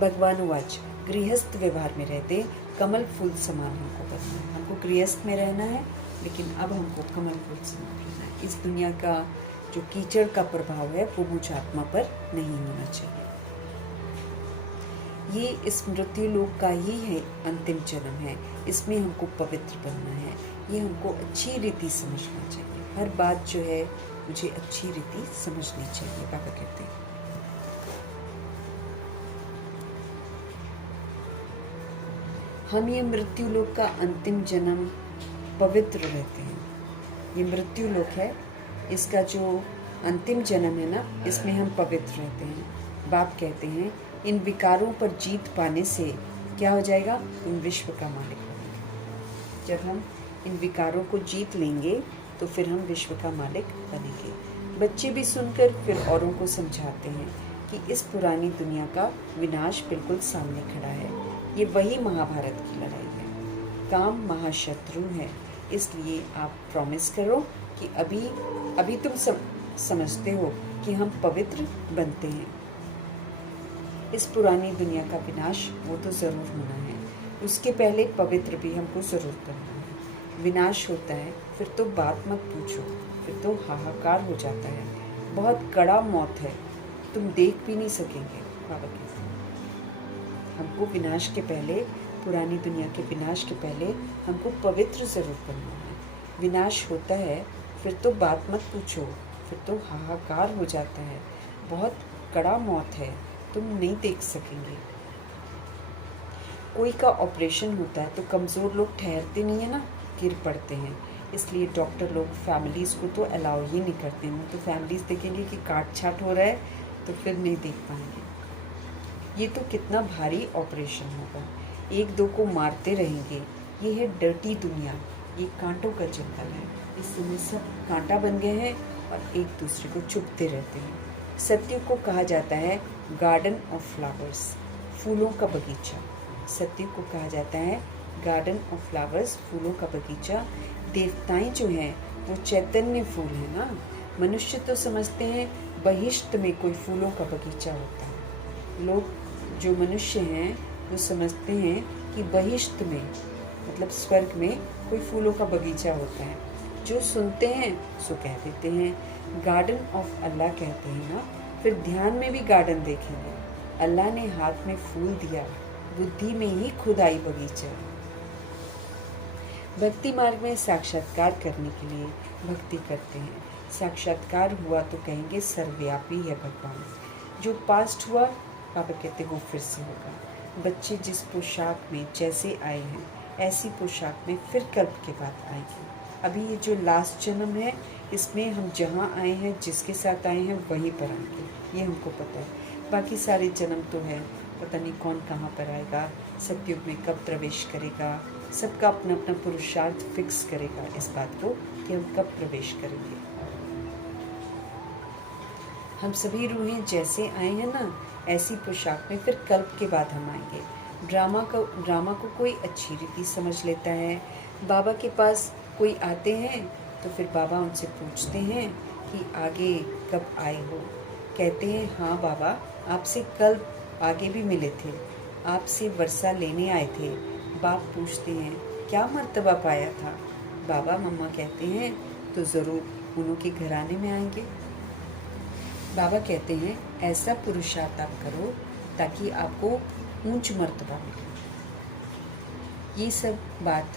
भगवान वाच, गृहस्थ व्यवहार में रहते कमल फूल समान हमको बनना है। हमको गृहस्थ में रहना है, लेकिन अब हमको कमल फूल समान रहना है। इस दुनिया का जो कीचड़ का प्रभाव है वो मुझ आत्मा पर नहीं होना चाहिए। ये इस मृत्यु लोक का ही है, अंतिम जन्म है। इसमें हमको पवित्र बनना है। ये हमको अच्छी रीति समझना चाहिए। हर बात जो है मुझे अच्छी रीति समझनी चाहिए, बाबा कहते हैं। हम ये मृत्यु लोक का अंतिम जन्म पवित्र रहते हैं। ये मृत्यु लोक है, इसका जो अंतिम जन्म है ना, इसमें हम पवित्र रहते हैं। बाप कहते हैं इन विकारों पर जीत पाने से क्या हो जाएगा, तुम विश्व का मालिक बनेंगे। जब हम इन विकारों को जीत लेंगे तो फिर हम विश्व का मालिक बनेंगे। बच्चे भी सुनकर फिर औरों को समझाते हैं कि इस पुरानी दुनिया का विनाश बिल्कुल सामने खड़ा है। ये वही महाभारत की लड़ाई है। काम महाशत्रु है, इसलिए आप प्रॉमिस करो कि अभी तुम समझते हो कि हम पवित्र बनते हैं। इस पुरानी दुनिया का विनाश वो तो ज़रूर होना है, उसके पहले पवित्र भी हमको ज़रूर करना है। विनाश होता है फिर तो बात मत पूछो, फिर तो हाहाकार हो जाता है। बहुत कड़ा मौत है, तुम देख भी नहीं सकेंगे, बाबा कहते हैं। हमको विनाश के पहले, पुरानी दुनिया के विनाश के पहले हमको पवित्र ज़रूर करना है। विनाश होता है फिर तो बात मत पूछो, फिर तो हाहाकार हो जाता है। बहुत कड़ा मौत है, तुम नहीं देख सकेंगे। कोई का ऑपरेशन होता है तो कमज़ोर लोग ठहरते नहीं है ना, गिर पड़ते हैं। इसलिए डॉक्टर लोग फैमिलीज़ को तो अलाउ ही नहीं करते हैं। तो फैमिलीज़ देखेंगे कि काट छाट हो रहा है तो फिर नहीं देख पाएंगे। ये तो कितना भारी ऑपरेशन होगा, एक दो को मारते रहेंगे। ये है डर्टी दुनिया, ये कांटों का जंगल है। इस समय सब कांटा बन गए हैं और एक दूसरे को चुभते रहते हैं। सत्युग को कहा जाता है गार्डन ऑफ फ्लावर्स, फूलों का बगीचा। सत्युग को कहा जाता है गार्डन ऑफ फ्लावर्स, फूलों का बगीचा। देवताएं जो हैं वो चैतन्य फूल है ना। मनुष्य तो समझते हैं बहिष्ट में कोई फूलों का बगीचा होता है। लोग जो मनुष्य हैं वो समझते हैं कि बहिष्ट में मतलब स्वर्ग में कोई फूलों का बगीचा होता है। जो सुनते हैं सो कह देते हैं। गार्डन ऑफ अल्लाह कहते हैं ना, फिर ध्यान में भी गार्डन देखेंगे। अल्लाह ने हाथ में फूल दिया, बुद्धि में ही खुदाई बगीचा। भक्ति मार्ग में साक्षात्कार करने के लिए भक्ति करते हैं। साक्षात्कार हुआ तो कहेंगे सर्वव्यापी है भगवान। जो पास्ट हुआ पापा कहते वो फिर से होगा। बच्चे जिस पोशाक में जैसे आए हैं ऐसी पोशाक में फिर कल्प के बाद आएंगे। अभी ये जो लास्ट जन्म है इसमें हम जहाँ आए हैं, जिसके साथ आए हैं वहीं पर आएंगे, ये हमको पता है। बाकी सारे जन्म तो है पता नहीं कौन कहाँ पर आएगा, सतयुग में कब प्रवेश करेगा। सबका अपना अपना पुरुषार्थ फिक्स करेगा इस बात को कि हम कब प्रवेश करेंगे। हम सभी रूहें जैसे आए हैं ना, ऐसी पोशाक में फिर कल्प के बाद हम आएंगे। ड्रामा को कोई अच्छी रीति समझ लेता है। बाबा के पास कोई आते हैं तो फिर बाबा उनसे पूछते हैं कि आगे कब आए हो। कहते हैं हाँ बाबा, आपसे कल आगे भी मिले थे, आपसे वर्षा लेने आए थे। बाप पूछते हैं क्या मर्तबा पाया था। बाबा मम्मा कहते हैं तो ज़रूर उन्हों के घराने में आएंगे। बाबा कहते हैं ऐसा पुरुषार्थ आप करो ताकि आपको ऊंच मर्तबा मिले। ये सब बात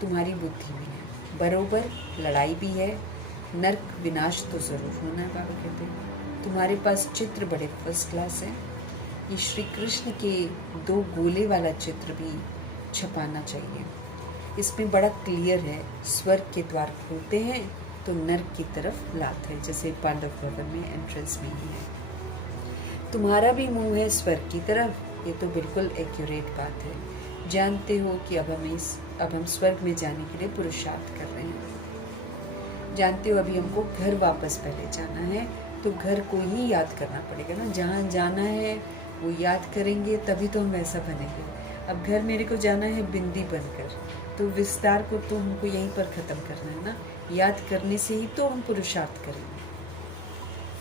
तुम्हारी बुद्धि में है, बरोबर लड़ाई भी है, नरक विनाश तो ज़रूर होना है। बाबा कहते हैं तुम्हारे पास चित्र बड़े फर्स्ट क्लास हैं। ये श्री कृष्ण के 2 गोले वाला चित्र भी छपाना चाहिए। इसमें बड़ा क्लियर है, स्वर्ग के द्वार खुलते हैं तो नर्क की तरफ लात है, जैसे पांडव भवन में एंट्रेंस में ही है। तुम्हारा भी मुंह है स्वर्ग की तरफ, ये तो बिल्कुल एक्यूरेट बात है। जानते हो कि अब हम स्वर्ग में जाने के लिए पुरुषार्थ कर रहे हैं। जानते हो अभी हमको घर वापस पहले जाना है, तो घर को ही याद करना पड़ेगा ना। जहाँ जाना है वो याद करेंगे तभी तो हम वैसा बनेंगे। अब घर मेरे को जाना है बिंदी बनकर, तो विस्तार को तो हमको यहीं पर ख़त्म करना है ना। याद करने से ही तो हम पुरुषार्थ करेंगे।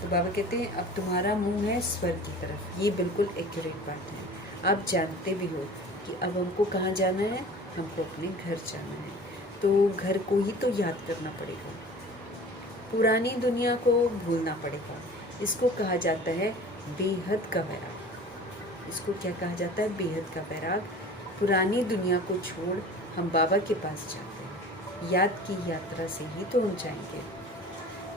तो बाबा कहते हैं अब तुम्हारा मुंह है स्वर्ग की तरफ, ये बिल्कुल एक्यूरेट बात है। आप जानते भी हो कि अब हमको कहाँ जाना है, हमको अपने घर जाना है, तो घर को ही तो याद करना पड़ेगा। पुरानी दुनिया को भूलना पड़ेगा। इसको कहा जाता है बेहद का वैराग। इसको क्या कहा जाता है? बेहद का वैराग। पुरानी दुनिया को छोड़ हम बाबा के पास जाते हैं। याद की यात्रा से ही तो हम जाएंगे।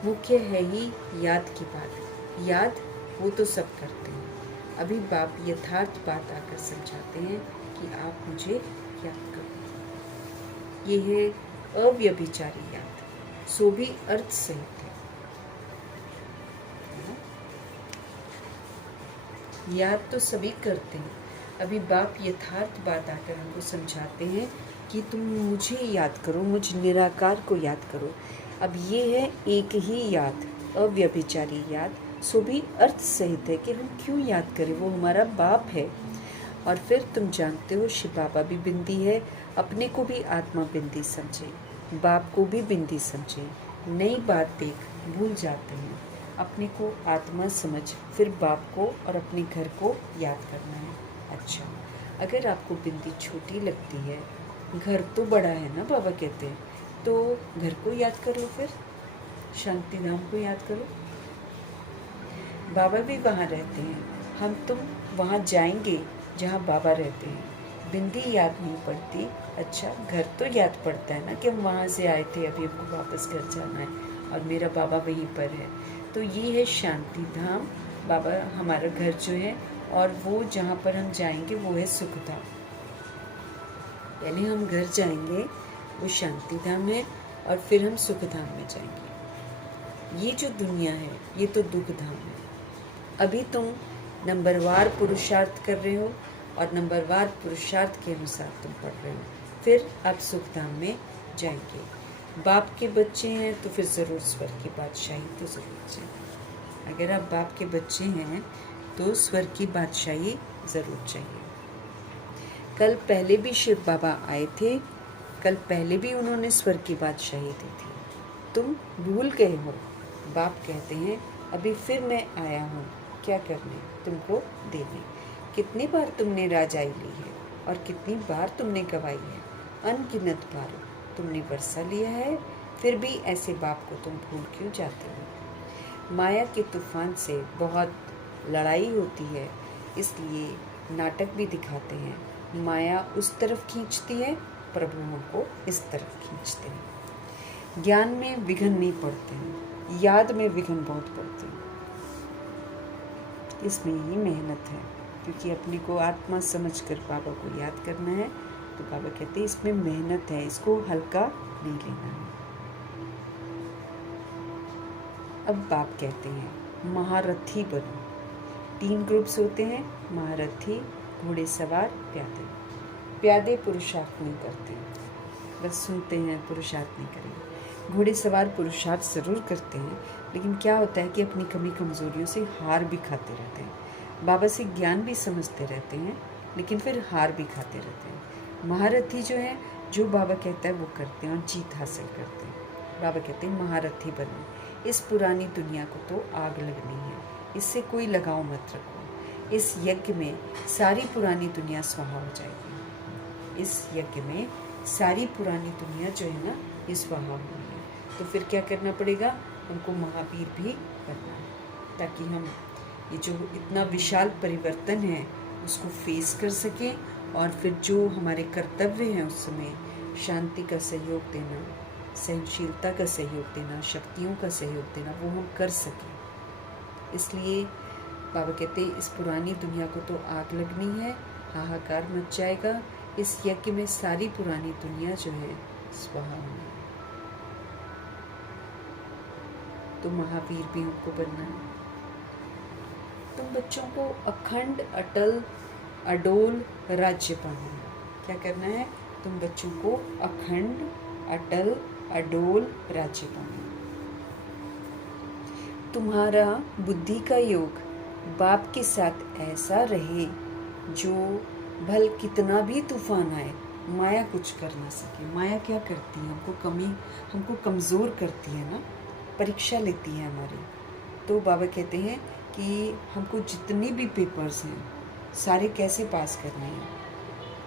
मुख्य है ही याद की बात। याद वो तो सब करते हैं। अभी बाप यथार्थ बात आकर समझाते हैं कि आप मुझे याद करो। ये है अव्यभिचारी याद, सो भी अर्थ सहित है। याद तो सभी करते हैं। अभी बाप यथार्थ बात आकर हमको समझाते हैं कि तुम मुझे याद करो, मुझ निराकार को याद करो। अब ये है एक ही याद, अव्यभिचारी याद, सो भी अर्थ सहित है कि हम क्यों याद करें, वो हमारा बाप है। और फिर तुम जानते हो शिव बाबा भी बिंदी है, अपने को भी आत्मा बिंदी समझे, बाप को भी बिंदी समझे। नई बात देख भूल जाते हैं, अपने को आत्मा समझ, फिर बाप को और अपने घर को याद करना है। अच्छा, अगर आपको बिंदी छोटी लगती है, घर तो बड़ा है ना, बाबा कहते हैं, तो घर को याद करो, फिर शांति धाम को याद करो। बाबा भी वहाँ रहते हैं, हम तुम वहाँ जाएंगे जहाँ बाबा रहते हैं। बिंदी याद नहीं पड़ती, अच्छा घर तो याद पड़ता है ना कि हम वहाँ से आए थे, अभी हमको वापस घर जाना है और मेरा बाबा वहीं पर है। तो ये है शांति धाम, बाबा हमारा घर जो है, और वो जहाँ पर हम जाएंगे वो है सुख धाम। पहले हम घर जाएंगे, वो शांति धाम है, और फिर हम सुख धाम में जाएंगे। ये जो दुनिया है ये तो दुख धाम है। अभी तुम नंबरवार पुरुषार्थ कर रहे हो और नंबरवार पुरुषार्थ के अनुसार तुम पढ़ रहे हो, फिर आप सुख धाम में जाएंगे। बाप के बच्चे हैं तो फिर ज़रूर स्वर्ग की बादशाही तो ज़रूर चाहिए। अगर आप बाप के बच्चे हैं तो स्वर्ग की बादशाही ज़रूर चाहिए। कल पहले भी शिव बाबा आए थे, कल पहले भी उन्होंने स्वर्ग की बादशाही दी थी, तुम भूल गए हो। बाप कहते हैं अभी फिर मैं आया हूँ, क्या करने? तुमको देने। कितनी बार तुमने राजाई ली है और कितनी बार तुमने गवाई है, अनगिनत बार तुमने वर्षा लिया है, फिर भी ऐसे बाप को तुम भूल क्यों जाते हो? माया के तूफान से बहुत लड़ाई होती है, इसलिए नाटक भी दिखाते हैं। माया उस तरफ खींचती है, प्रभु हमको इस तरफ खींचते हैं। ज्ञान में विघ्न नहीं पड़ते हैं, याद में विघ्न बहुत पड़ते हैं। इसमें ही मेहनत है, क्योंकि अपने को आत्मा समझकर बाबा को याद करना है। तो बाबा कहते हैं इसमें मेहनत है, इसको हल्का नहीं लेना है। अब बाप कहते हैं महारथी बनो। 3 ग्रुप्स होते हैं, महारथी, घोड़े सवार प्यादे, प्यादे पुरुषार्थ नहीं करते, बस सुनते हैं, पुरुषार्थ नहीं करेंगे। घोड़े सवार पुरुषार्थ ज़रूर करते हैं, लेकिन क्या होता है कि अपनी कमी कमज़ोरियों से हार भी खाते रहते हैं। बाबा से ज्ञान भी समझते रहते हैं, लेकिन फिर हार भी खाते रहते हैं। महारथी जो है, जो बाबा कहता है वो करते हैं और जीत हासिल करते हैं। बाबा कहते हैं महारथी बनो। इस पुरानी दुनिया को तो आग लगनी है, इससे कोई लगाव मत रखो। इस यज्ञ में सारी पुरानी दुनिया स्वाहा हो जाएगी। इस यज्ञ में सारी पुरानी दुनिया जो है ना, ये स्वाहा होनी है। तो फिर क्या करना पड़ेगा? हमको महावीर भी बनना है, ताकि हम ये जो इतना विशाल परिवर्तन है उसको फेस कर सकें, और फिर जो हमारे कर्तव्य हैं उस समय शांति का सहयोग देना, सहनशीलता का सहयोग देना, शक्तियों का सहयोग देना, वो हम कर सकें। इसलिए बाबा कहते हैं इस पुरानी दुनिया को तो आग लगनी है, हाहाकार मच जाएगा। इस यज्ञ में सारी पुरानी दुनिया जो है स्वाहा होनी है। तो महावीर भी हमको बनना है। तुम बच्चों को अखंड अटल अडोल राज्य पाना है। क्या करना है? तुम बच्चों को अखंड अटल अडोल राज्य पाना है। तुम्हारा बुद्धि का योग बाप के साथ ऐसा रहे जो भल कितना भी तूफान आए माया कुछ कर ना सके। माया क्या करती है? हमको कमज़ोर करती है ना, परीक्षा लेती है हमारी। तो बाबा कहते हैं कि हमको जितने भी पेपर्स हैं सारे कैसे पास करने हैं,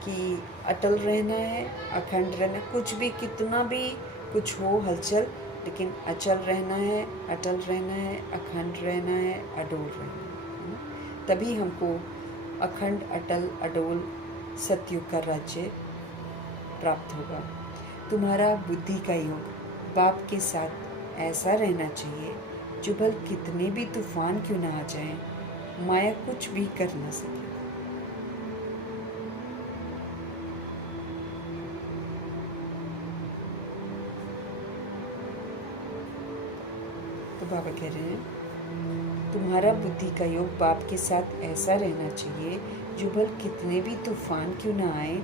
कि अटल रहना है, अखंड रहना है। कुछ भी, कितना भी कुछ हो हलचल, लेकिन अचल रहना है, अटल रहना है, अखंड रहना है, अडोल रहना है। तभी हमको अखंड अटल अडोल सतयुग का राज्य प्राप्त होगा। तुम्हारा बुद्धि का योग बाप के साथ ऐसा रहना चाहिए जो भल कितने भी तूफान क्यों ना आ जाए माया कुछ भी कर ना सके। तो बाबा कह रहे हैं तुम्हारा बुद्धि का योग बाप के साथ ऐसा रहना चाहिए जो भल कितने भी तूफान क्यों ना आए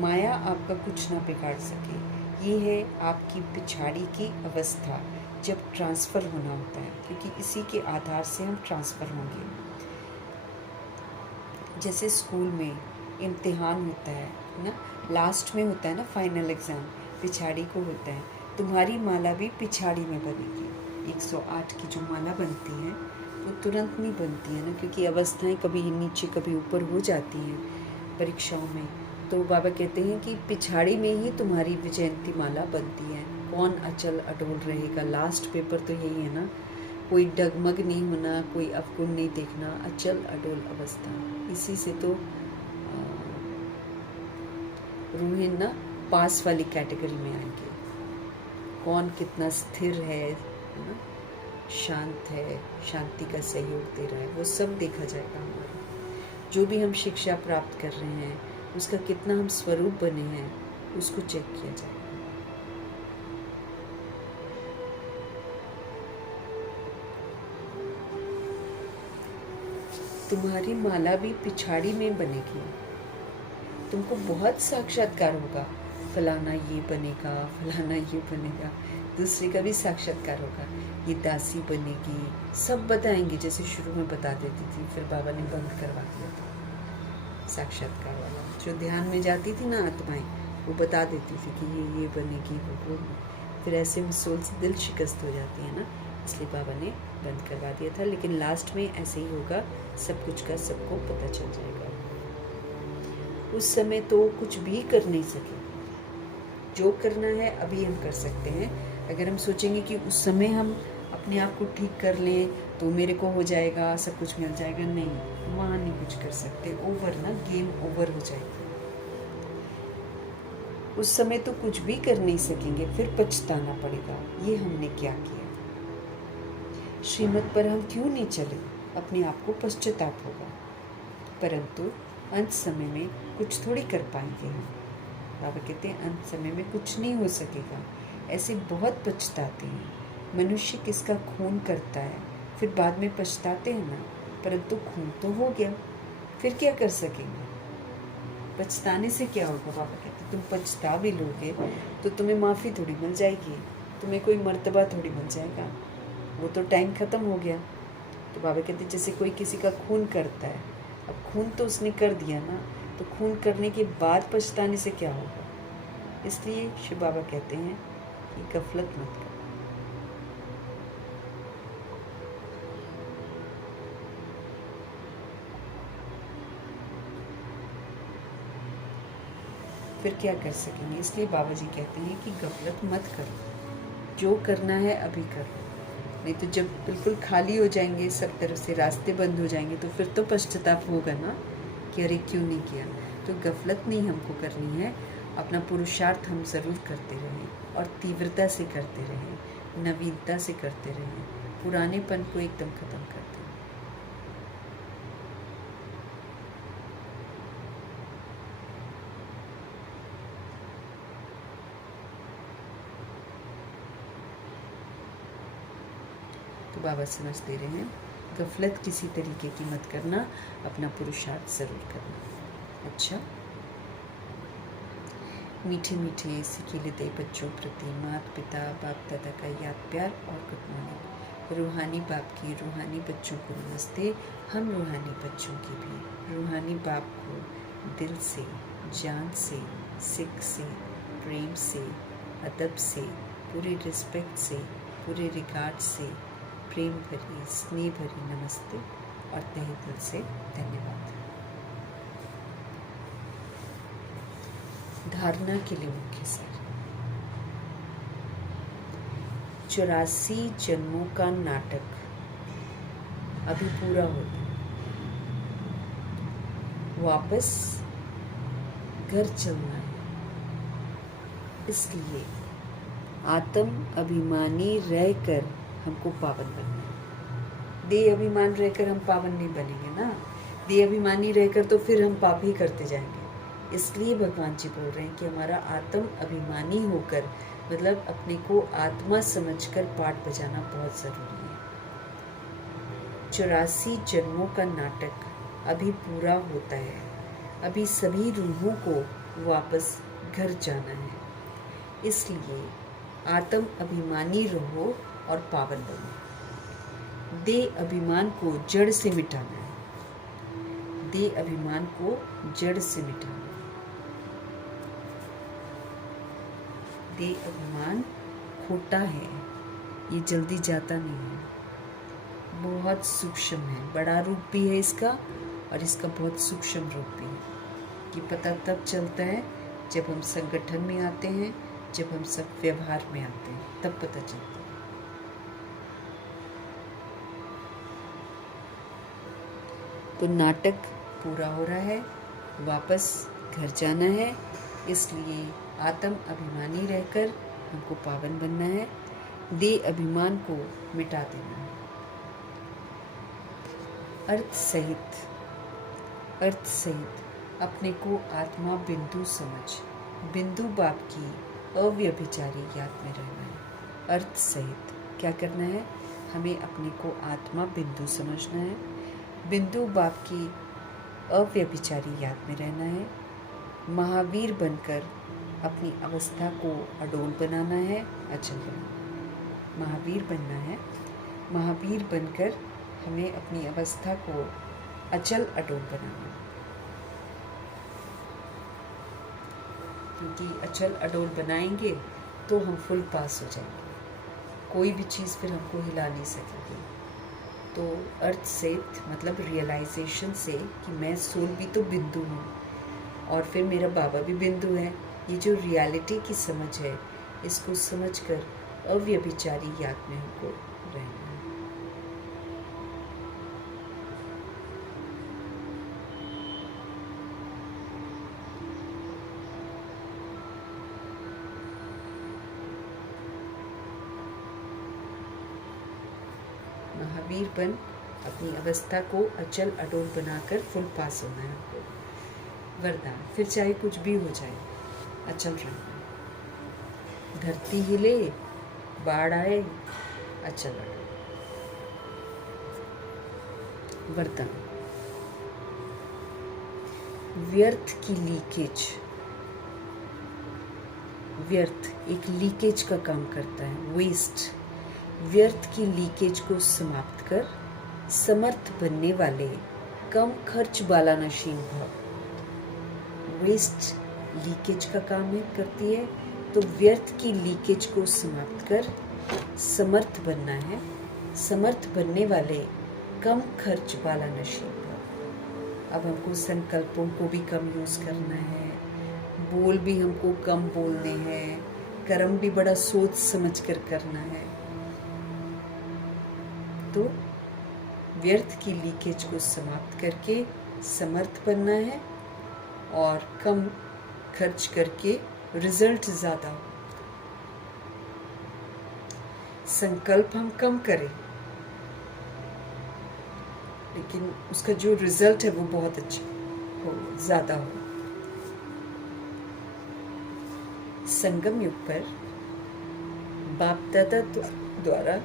माया आपका कुछ ना बिगाड़ सके। ये है आपकी पिछाड़ी की अवस्था, जब ट्रांसफ़र होना होता है, क्योंकि इसी के आधार से हम ट्रांसफ़र होंगे। जैसे स्कूल में इम्तिहान होता है ना, लास्ट में होता है ना फाइनल एग्ज़ाम, पिछाड़ी को होता है। तुम्हारी माला भी पिछाड़ी में बनेगी। 108 की जो माला बनती है वो तुरंत नहीं बनती है ना, क्योंकि अवस्थाएं कभी नीचे कभी ऊपर हो जाती हैं परीक्षाओं में। तो बाबा कहते हैं कि पिछाड़ी में ही तुम्हारी विजयंती माला बनती है। कौन अचल अडोल रहेगा? लास्ट पेपर तो यही है ना, कोई डगमग नहीं होना, कोई अवगुण नहीं देखना, अचल अडोल अवस्था। इसी से तो रूहें ना पास वाली कैटेगरी में आएंगे। कौन कितना स्थिर है ना, शांत है, शांति का सहयोग दे रहा है, वो सब देखा जाएगा हमारा। जो भी हम शिक्षा प्राप्त कर रहे हैं उसका कितना हम स्वरूप बने हैं उसको चेक किया जाएगा। तुम्हारी माला भी पिछाड़ी में बनेगी। तुमको बहुत साक्षात्कार होगा, फलाना ये बनेगा, फलाना ये बनेगा, दूसरे का भी साक्षात्कार होगा, ये दासी बनेगी, सब बताएंगे। जैसे शुरू में बता देती थी, फिर बाबा ने बंद करवा दिया था साक्षात्कार वाला। जो ध्यान में जाती थी ना आत्माएं, वो बता देती थी कि ये बनेगी, वो। फिर ऐसे में सोल से दिल शिकस्त हो जाती है ना, इसलिए बाबा ने बंद करवा दिया था। लेकिन लास्ट में ऐसे ही होगा, सब कुछ का सबको पता चल जाएगा। उस समय तो कुछ भी कर नहीं सके। जो करना है अभी हम कर सकते हैं। अगर हम सोचेंगे कि उस समय हम अपने आप को ठीक कर लें तो मेरे को हो जाएगा, सब कुछ मिल जाएगा, नहीं, वहाँ नहीं कुछ कर सकते। ओवर ना, गेम ओवर हो जाएगा। उस समय तो कुछ भी कर नहीं सकेंगे, फिर पछताना पड़ेगा, ये हमने क्या किया। श्रीमत पर हम क्यों नहीं चले, अपने आप को पश्चाताप होगा। परंतु अंत समय में कुछ थोड़ी कर पाएंगे हम। बाबा कहते हैं अंत समय में कुछ नहीं हो सकेगा। ऐसे बहुत पछताते हैं। मनुष्य किसका खून करता है, फिर बाद में पछताते हैं ना, परंतु खून तो हो गया, फिर क्या कर सकेंगे। पछताने से क्या होगा? बाबा कहते तुम पछता भी लोगे तो तुम्हें माफ़ी थोड़ी मिल जाएगी, तुम्हें कोई मर्तबा थोड़ी मिल जाएगा, वो तो टाइम ख़त्म हो गया। तो बाबा कहते जैसे कोई किसी का खून करता है, अब खून तो उसने कर दिया ना, तो खून करने के बाद पछताने से क्या होगा? इसलिए शिव बाबा कहते हैं कि गफलत मत करो। फिर क्या कर सकेंगे? इसलिए बाबा जी कहते हैं कि गफलत मत करो, जो करना है अभी करो, नहीं तो जब बिल्कुल खाली हो जाएंगे, सब तरफ से रास्ते बंद हो जाएंगे, तो फिर तो पश्चाताप होगा ना कि अरे क्यों नहीं किया। तो गफलत नहीं हमको करनी है, अपना पुरुषार्थ हम ज़रूर करते रहें और तीव्रता से करते रहें, नवीनता से करते रहें, पुरानेपन को एकदम ख़त्म कर दें। तो बाबा समझ दे रहे हैं गफलत किसी तरीके की मत करना, अपना पुरुषार्थ ज़रूर करना। अच्छा, मीठे मीठे सिखिलते बच्चों प्रति माता पिता बाप दादा का याद प्यार और गुड मॉर्निंग। रूहानी बाप की रूहानी बच्चों को नमस्ते। हम रूहानी बच्चों की भी रूहानी बाप को दिल से, जान से, सिख से, प्रेम से, अदब से, पूरे रिस्पेक्ट से, पूरे रिगार्ड से प्रेम भरी स्नेह भरी नमस्ते और तहे दिल से धन्यवाद। धारणा के लिए मुख्य सार। 84 जन्मों का नाटक अभी पूरा होता है, वापस घर चलना है। इसलिए आत्म अभिमानी रहकर हमको पावन बनना है। देह अभिमान रहकर हम पावन नहीं बनेंगे ना, देह अभिमानी रहकर तो फिर हम पाप ही करते जाएंगे। इसलिए भगवान जी बोल रहे हैं कि हमारा आत्म अभिमानी होकर, मतलब अपने को आत्मा समझकर पाठ बजाना बहुत ज़रूरी है। 84 जन्मों का नाटक अभी पूरा होता है, अभी सभी रूहों को वापस घर जाना है। इसलिए आत्म अभिमानी रहो और पावन बनो। देह अभिमान को जड़ से मिटाना है, देह अभिमान को जड़ से मिटाना है। देह अभिमान खोटा है, ये जल्दी जाता नहीं है, बहुत सूक्ष्म है, बड़ा रूप भी है इसका और इसका बहुत सूक्ष्म रूप भी है। ये पता तब चलता है जब हम संगठन में आते हैं, जब हम सब व्यवहार में आते हैं, तब पता चलता है। तो नाटक पूरा हो रहा है, वापस घर जाना है। इसलिए आत्म अभिमानी रहकर हमको पावन बनना है, देह अभिमान को मिटा देना है। अर्थ सहित अपने को आत्मा बिंदु समझ, बिंदु बाप की अव्यभिचारी याद में रहना है। अर्थ सहित क्या करना है? हमें अपने को आत्मा बिंदु समझना है, बिंदु बाप की अव्यभिचारी याद में रहना है, महावीर बनकर अपनी अवस्था को अडोल बनाना है, अचल बनाना। महावीर बनना है, महावीर बनकर हमें अपनी अवस्था को अचल अडोल बनाना है। क्योंकि अचल अडोल बनाएंगे तो हम फुल पास हो जाएंगे, कोई भी चीज़ फिर हमको हिला नहीं सकेगी। तो अर्थ से मतलब रियलाइजेशन से कि मैं सोल भी तो बिंदु हूँ और फिर मेरा बाबा भी बिंदु है। ये जो रियलिटी की समझ है, इसको समझकर अव्यभिचारी याद में हमको रहना है। महावीर बन अपनी अवस्था को अचल अडोल बनाकर फुल पास होना है हमको। वरदान, फिर चाहे कुछ भी हो जाए अचल रहना है। धरती हिले, बाढ़ आए, अचल अडोल। वरदान, व्यर्थ की लीकेज, व्यर्थ एक लीकेज का काम करता है, वेस्ट। व्यर्थ की लीकेज को समाप्त कर समर्थ बनने वाले कम खर्च वाला नशीन भव। वेस्ट लीकेज का काम करती है, तो व्यर्थ की लीकेज को समाप्त कर समर्थ बनना है, समर्थ बनने वाले कम खर्च वाला नशीन भव। अब हमको संकल्पों को भी कम यूज़ करना है, बोल भी हमको कम बोलने हैं, कर्म भी बड़ा सोच समझ कर करना है। तो व्यर्थ की लीकेज को समाप्त करके समर्थ बनना है और कम खर्च करके रिजल्ट ज़्यादा हो। संकल्प हम कम करें, लेकिन उसका जो रिजल्ट है वो बहुत अच्छा हो, ज़्यादा हो। संगम युग पर बाप दादा द्वारा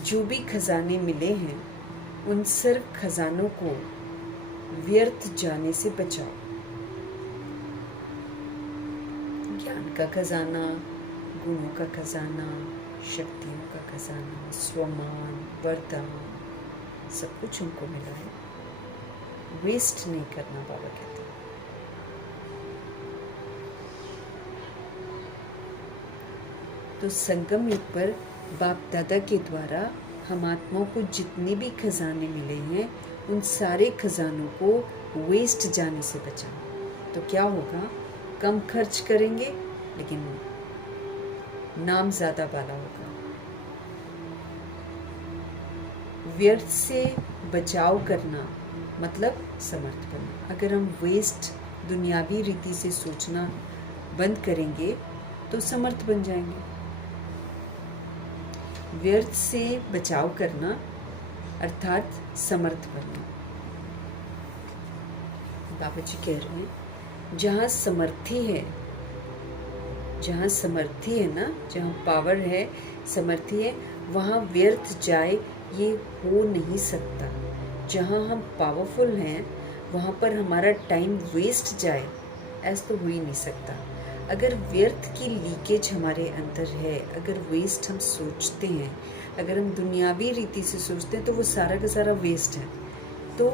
जो भी खजाने मिले हैं, उन सर्व खजानों को व्यर्थ जाने से बचाओ। ज्ञान का खजाना, गुणों का खजाना, शक्तियों का खजाना, स्वमान, वरदान, सब कुछ उनको मिला है, वेस्ट नहीं करना, बाबा कहते हैं। तो संगम युग पर बाप दादा के द्वारा हम आत्माओं को जितने भी खजाने मिले हैं, उन सारे खजानों को वेस्ट जाने से बचाओ। तो क्या होगा, कम खर्च करेंगे लेकिन नाम ज़्यादा वाला होगा। व्यर्थ से बचाव करना मतलब समर्थ बनना। अगर हम वेस्ट दुनियावी रीति से सोचना बंद करेंगे तो समर्थ बन जाएंगे। व्यर्थ से बचाव करना अर्थात समर्थ बनना। बाबा जी कह रहे हैं, जहाँ समर्थी है, जहाँ समर्थी है ना, जहाँ पावर है, समर्थी है, वहाँ व्यर्थ जाए ये हो नहीं सकता। जहाँ हम पावरफुल हैं वहाँ पर हमारा टाइम वेस्ट जाए ऐसा तो हो ही नहीं सकता। अगर व्यर्थ की लीकेज हमारे अंदर है, अगर वेस्ट हम सोचते हैं, अगर हम दुनियावी रीति से सोचते हैं, तो वो सारा का सारा वेस्ट है। तो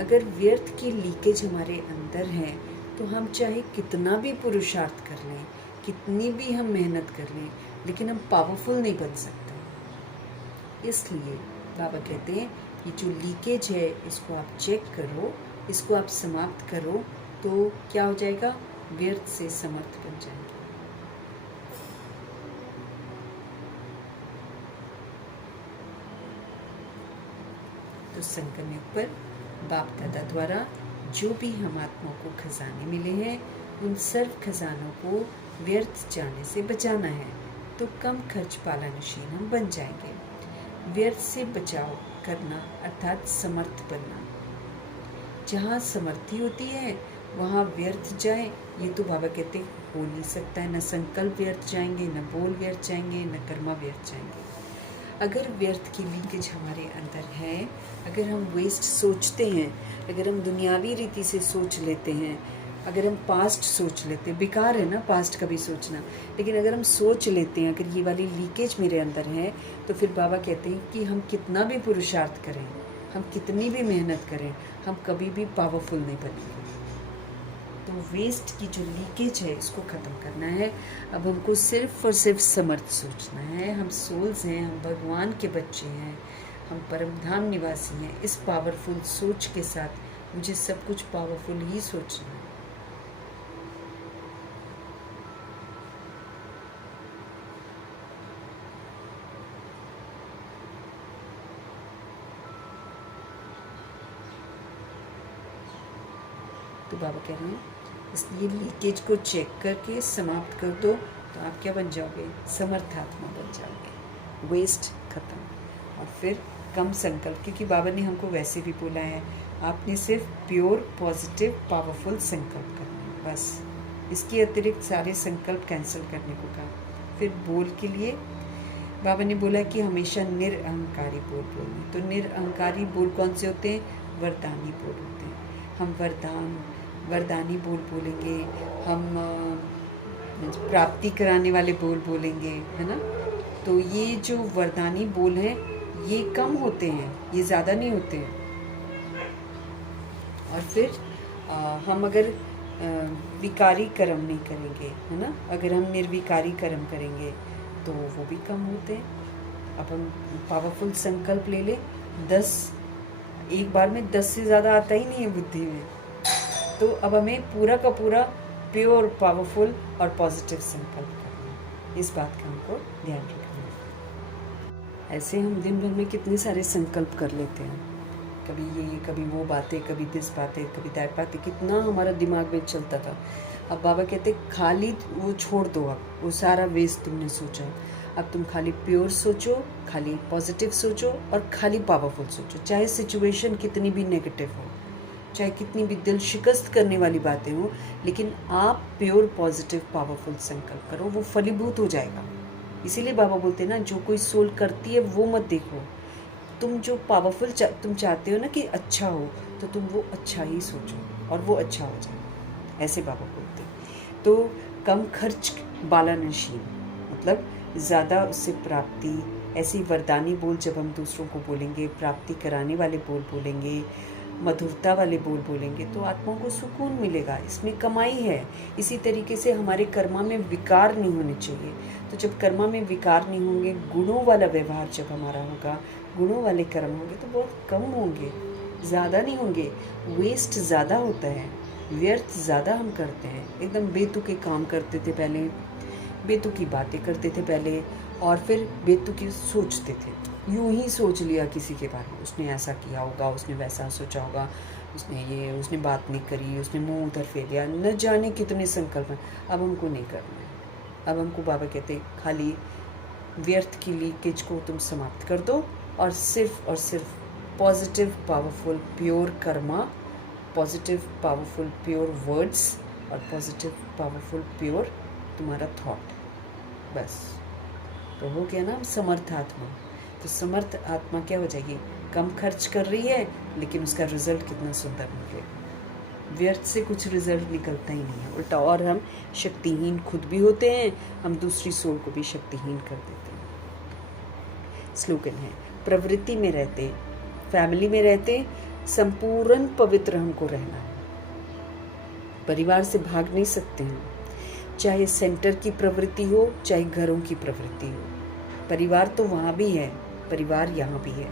अगर व्यर्थ की लीकेज हमारे अंदर है तो हम चाहे कितना भी पुरुषार्थ कर लें, कितनी भी हम मेहनत कर लें, लेकिन हम पावरफुल नहीं बन सकते। इसलिए बाबा कहते हैं ये जो लीकेज है इसको आप चेक करो, इसको आप समाप्त करो, तो क्या हो जाएगा, व्यर्थ से समर्थ बन जाएंगे। तो संगम युग पर बाप दादा द्वारा जो भी हम आत्माओं को खजाने मिले हैं, उन सर्व खजानों को व्यर्थ जाने से बचाना है, तो कम खर्च वाला नशीन हम बन जाएंगे। व्यर्थ से बचाव करना अर्थात समर्थ बनना। जहाँ समर्थी होती है वहाँ व्यर्थ जाए ये तो बाबा कहते हो नहीं सकता है। न संकल्प व्यर्थ जाएंगे, न बोल व्यर्थ जाएंगे, न कर्मा व्यर्थ जाएंगे। अगर व्यर्थ की लीकेज हमारे अंदर है, अगर हम वेस्ट सोचते हैं, अगर हम दुनियावी रीति से सोच लेते हैं, अगर हम पास्ट सोच लेते हैं, बेकार है ना पास्ट का भी सोचना, लेकिन अगर हम सोच लेते हैं, अगर ये वाली लीकेज मेरे अंदर है, तो फिर बाबा कहते हैं कि हम कितना भी पुरुषार्थ करें, हम कितनी भी मेहनत करें, हम कभी भी पावरफुल नहीं बनेंगे। तो वेस्ट की जो लीकेज है इसको ख़त्म करना है। अब हमको सिर्फ और सिर्फ समर्थ सोचना है। हम सोल्स हैं, हम भगवान के बच्चे हैं, हम परमधाम निवासी हैं। इस पावरफुल सोच के साथ मुझे सब कुछ पावरफुल ही सोचना है। तो बाबा कह रहे हैं इसलिए लीकेज को चेक करके समाप्त कर दो, तो आप क्या बन जाओगे, समर्थात्मा बन जाओगे। वेस्ट खत्म और फिर कम संकल्प, क्योंकि बाबा ने हमको वैसे भी बोला है आपने सिर्फ प्योर पॉजिटिव पावरफुल संकल्प करना है, बस। इसके अतिरिक्त सारे संकल्प कैंसिल करने को कहा। फिर बोल के लिए बाबा ने बोला कि हमेशा निरअहंकारी बोल बोलना। तो निरअहंकारी बोल कौन से होते हैं, वरदानी बोल होते हैं। हम वरदान वरदानी बोल बोलेंगे, हम प्राप्ति कराने वाले बोल बोलेंगे, है ना। तो ये जो वरदानी बोल हैं ये कम होते हैं, ये ज़्यादा नहीं होते हैं। और फिर हम अगर विकारी कर्म नहीं करेंगे, है ना, अगर हम निर्विकारी कर्म करेंगे तो वो भी कम होते हैं। अब हम पावरफुल संकल्प ले लें, 10 एक बार में 10 से ज़्यादा आता ही नहीं है बुद्धि में। तो अब हमें पूरा का पूरा प्योर, पावरफुल और पॉजिटिव संकल्प करना है। इस बात का हमको ध्यान रखना है। ऐसे हम दिन भर में कितने सारे संकल्प कर लेते हैं, कभी ये, कभी वो बातें, कभी दिस बातें, कभी दैट बातें, कितना हमारा दिमाग में चलता था। अब बाबा कहते खाली वो छोड़ दो, अब वो सारा वेस्ट तुमने सोचा, अब तुम खाली प्योर सोचो, खाली पॉजिटिव सोचो और खाली पावरफुल सोचो। चाहे सिचुएशन कितनी भी नेगेटिव हो, चाहे कितनी भी दिल शिकस्त करने वाली बातें हो, लेकिन आप प्योर पॉजिटिव पावरफुल संकल्प करो, वो फलीभूत हो जाएगा। इसीलिए बाबा बोलते हैं ना, जो कोई सोल करती है वो मत देखो, तुम जो पावरफुल तुम चाहते हो ना कि अच्छा हो, तो तुम वो अच्छा ही सोचो और वो अच्छा हो जाए, ऐसे बाबा बोलते हैं। तो कम खर्च बाला नशीन, मतलब ज़्यादा उससे प्राप्ति। ऐसी वरदानी बोल जब हम दूसरों को बोलेंगे, प्राप्ति कराने वाले बोल बोलेंगे, मधुरता वाले बोल बोलेंगे, तो आत्मा को सुकून मिलेगा, इसमें कमाई है। इसी तरीके से हमारे कर्मा में विकार नहीं होने चाहिए। तो जब कर्मा में विकार नहीं होंगे, गुणों वाला व्यवहार जब हमारा होगा, गुणों वाले कर्म होंगे, तो बहुत कम होंगे, ज़्यादा नहीं होंगे। वेस्ट ज़्यादा होता है, व्यर्थ ज़्यादा हम करते हैं, एकदम बेतुके काम करते थे पहले, बेतुकी बातें करते थे पहले, और फिर बेतुकी सोचते थे। यूं ही सोच लिया किसी के बारे में, उसने ऐसा किया होगा, उसने वैसा सोचा होगा, उसने बात नहीं करी, उसने मुंह उधर फेर दिया, न जाने कितने संकल्प हैं। अब हमको नहीं करना है। अब हमको बाबा कहते खाली व्यर्थ की लीकेज को तुम समाप्त कर दो और सिर्फ positive powerful pure Karma, positive powerful pure words और पॉजिटिव पावरफुल प्योर तुम्हारा थॉट, बस। तो हो गया ना समर्थ आत्मा। तो समर्थ आत्मा क्या हो जाएगी, कम खर्च कर रही है, लेकिन उसका रिजल्ट कितना सुंदर निकलेगा। व्यर्थ से कुछ रिजल्ट निकलता ही नहीं है, उल्टा और हम शक्तिहीन खुद भी होते हैं, हम दूसरी सोल को भी शक्तिहीन कर देते हैं। स्लोगन है, प्रवृत्ति में रहते, फैमिली में रहते, संपूर्ण पवित्र हमको रहना है। परिवार से भाग नहीं सकते हैं, चाहे सेंटर की प्रवृत्ति हो, चाहे घरों की प्रवृत्ति हो। परिवार तो वहाँ भी है, परिवार यहाँ भी है,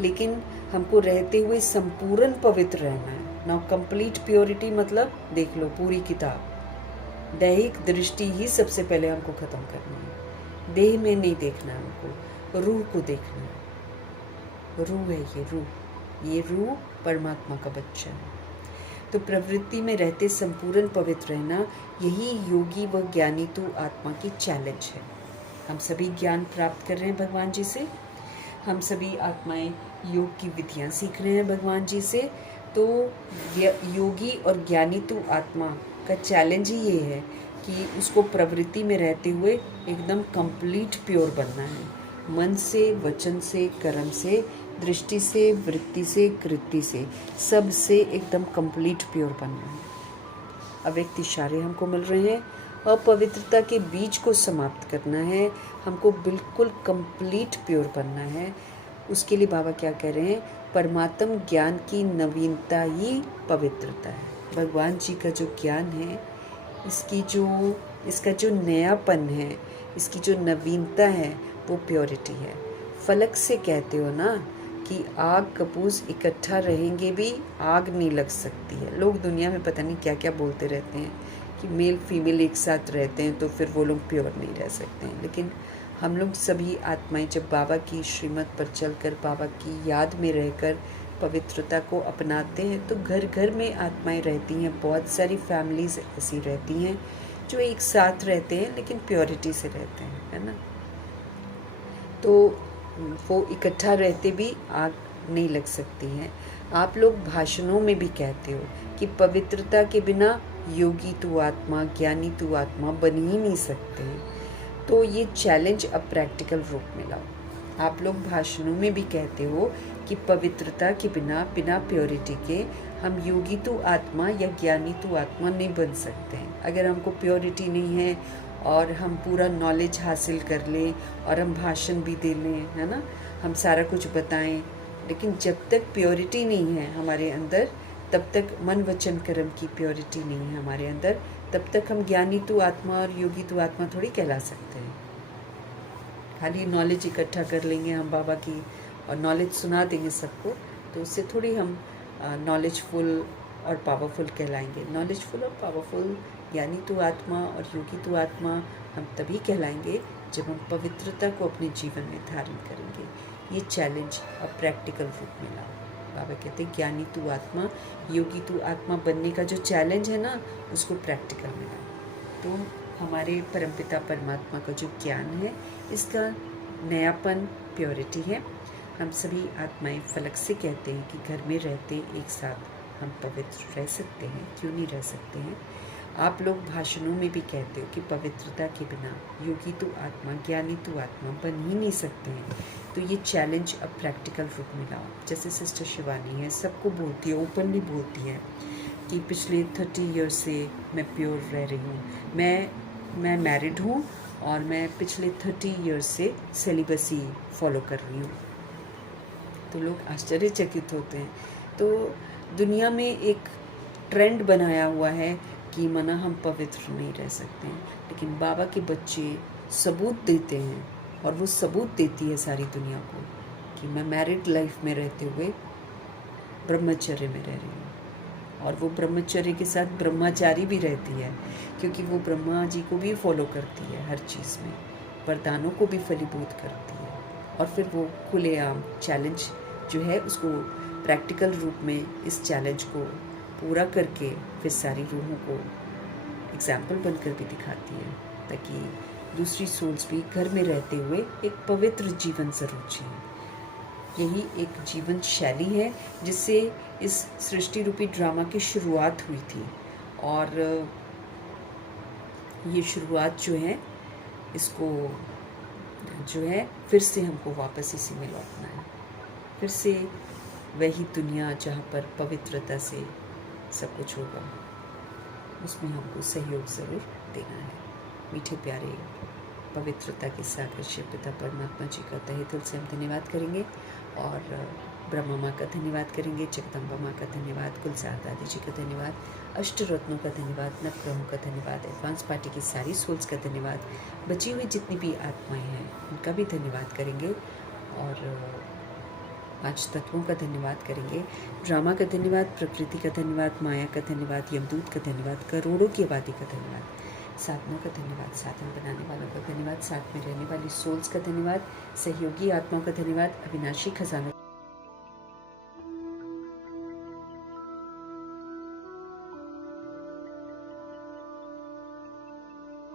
लेकिन हमको रहते हुए संपूर्ण पवित्र रहना है। नाउ कंप्लीट प्योरिटी मतलब देख लो पूरी किताब, दैहिक दृष्टि ही सबसे पहले हमको ख़त्म करनी है। देह में नहीं देखना है हमको, रूह को देखना है। रूह है ये रूह परमात्मा का बच्चा है। तो प्रवृत्ति में रहते संपूर्ण पवित्र रहना, यही योगी व ज्ञानी तो आत्मा की चैलेंज है। हम सभी ज्ञान प्राप्त कर रहे हैं भगवान जी से, हम सभी आत्माएं योग की विधियां सीख रहे हैं भगवान जी से। तो योगी और ज्ञानी तो आत्मा का चैलेंज ही ये है कि उसको प्रवृत्ति में रहते हुए एकदम कंप्लीट प्योर बनना है, मन से, वचन से, कर्म से, दृष्टि से, वृत्ति से, कृति से, सब से एकदम कंप्लीट प्योर बनना है। अव्यक्त इशारे हमको मिल रहे हैं, अपवित्रता के बीज को समाप्त करना है, हमको बिल्कुल कंप्लीट प्योर बनना है। उसके लिए बाबा क्या कह रहे हैं, परमात्म ज्ञान की नवीनता ही पवित्रता है। भगवान जी का जो ज्ञान है, इसका जो नयापन है, इसकी जो नवीनता है, वो प्योरिटी है। फलक से कहते हो ना कि आग कपूस इकट्ठा रहेंगे भी आग नहीं लग सकती है। लोग दुनिया में पता नहीं क्या क्या बोलते रहते हैं कि मेल फीमेल एक साथ रहते हैं तो फिर वो लोग प्योर नहीं रह सकते हैं, लेकिन हम लोग सभी आत्माएं जब बाबा की श्रीमत पर चलकर, बाबा की याद में रहकर पवित्रता को अपनाते हैं, तो घर घर में आत्माएं रहती हैं। बहुत सारी फैमिलीज ऐसी रहती हैं जो एक साथ रहते हैं लेकिन प्योरिटी से रहते हैं, है ना। तो वो इकट्ठा रहते भी आग नहीं लग सकती हैं। आप लोग भाषणों में भी कहते हो कि पवित्रता के बिना योगी तू आत्मा, ज्ञानी तू आत्मा बन ही नहीं सकते हैं। तो ये चैलेंज अब प्रैक्टिकल रूप में लाओ। आप लोग भाषणों में भी कहते हो कि पवित्रता के बिना, बिना प्योरिटी के हम योगी तो आत्मा या ज्ञानी तो आत्मा नहीं बन सकते हैं अगर हमको प्योरिटी नहीं है और हम पूरा नॉलेज हासिल कर लें और हम भाषण भी दे लें, है ना, हम सारा कुछ बताएं, लेकिन जब तक प्योरिटी नहीं है हमारे अंदर, तब तक मन वचन कर्म की प्योरिटी नहीं है हमारे अंदर, तब तक हम ज्ञानी तो आत्मा और योगी तो आत्मा थोड़ी कहला सकते हैं। खाली नॉलेज इकट्ठा कर लेंगे हम बाबा की और नॉलेज सुना देंगे सबको, तो उससे थोड़ी हम नॉलेजफुल और पावरफुल कहलाएंगे। नॉलेजफुल और पावरफुल ज्ञानी तो आत्मा और योगी तो आत्मा हम तभी कहलाएंगे जब हम पवित्रता को अपने जीवन में धारण करेंगे। ये चैलेंज अब प्रैक्टिकल रूप में लाओ। बाबा कहते हैं ज्ञानी तू आत्मा, योगी तू आत्मा बनने का जो चैलेंज है ना, उसको प्रैक्टिकल में लाओ। तो हमारे परमपिता परमात्मा का जो ज्ञान है, इसका नयापन प्योरिटी है। हम सभी आत्माएं फलक से कहते हैं कि घर में रहते एक साथ हम पवित्र रह सकते हैं, क्यों नहीं रह सकते हैं। आप लोग भाषणों में भी कहते हो कि पवित्रता के बिना योगी तो आत्मा, ज्ञानी तो आत्मा बन ही नहीं सकते हैं। तो ये चैलेंज अब प्रैक्टिकल रूप में लाओ। जैसे सिस्टर शिवानी है, सबको बोलती है, ओपनली बोलती है कि पिछले 30 ईयर से मैं प्योर रह रही हूँ। मैं मैरिड हूँ और मैं पिछले 30 ईयर से सेलिबसी फॉलो कर रही हूँ। तो लोग आश्चर्यचकित होते हैं। तो दुनिया में एक ट्रेंड बनाया हुआ है कि मना हम पवित्र नहीं रह सकते हैं, लेकिन बाबा के बच्चे सबूत देते हैं और वो सबूत देती है सारी दुनिया को कि मैं मैरिड लाइफ में रहते हुए ब्रह्मचर्य में रह रही हूँ। और वो ब्रह्मचर्य के साथ ब्रह्मचारी भी रहती है, क्योंकि वो ब्रह्मा जी को भी फॉलो करती है हर चीज़ में, वरदानों को भी फलीभूत करती है। और फिर वो खुलेआम चैलेंज जो है उसको प्रैक्टिकल रूप में इस चैलेंज को पूरा करके फिर सारी रूहों को एग्जाम्पल बनकर भी दिखाती है, ताकि दूसरी सोल्स भी घर में रहते हुए एक पवित्र जीवन जरूर जिएं। यही एक जीवन शैली है जिससे इस सृष्टि रूपी ड्रामा की शुरुआत हुई थी। और ये शुरुआत जो है, इसको जो है फिर से हमको वापस इसी में लौटना है। फिर से वही दुनिया जहाँ पर पवित्रता से सब कुछ होगा, उसमें हमको सहयोग ज़रूर देना है। मीठे प्यारे पवित्रता के सागर शिव पिता परमात्मा जी का तहे दिल से हम धन्यवाद करेंगे, और ब्रह्मा माँ का धन्यवाद करेंगे, जगदम्बा माँ का धन्यवाद, कुलसार दादी जी का धन्यवाद, अष्टरत्नों का धन्यवाद, नवग्रहों का धन्यवाद, एडवांस पार्टी की सारी सोल्स का धन्यवाद, बची हुई जितनी भी आत्माएं हैं उनका भी धन्यवाद करेंगे, और 5 तत्वों का धन्यवाद करेंगे। ड्रामा का धन्यवाद, प्रकृति का धन्यवाद, माया का धन्यवाद, यमदूत का धन्यवाद, करोड़ों की आबादी का धन्यवाद, साधनों का धन्यवाद, साधन बनाने वालों का धन्यवाद, साथ में रहने वाली सोल्स का धन्यवाद, सहयोगी आत्माओं का धन्यवाद, अविनाशी खजानों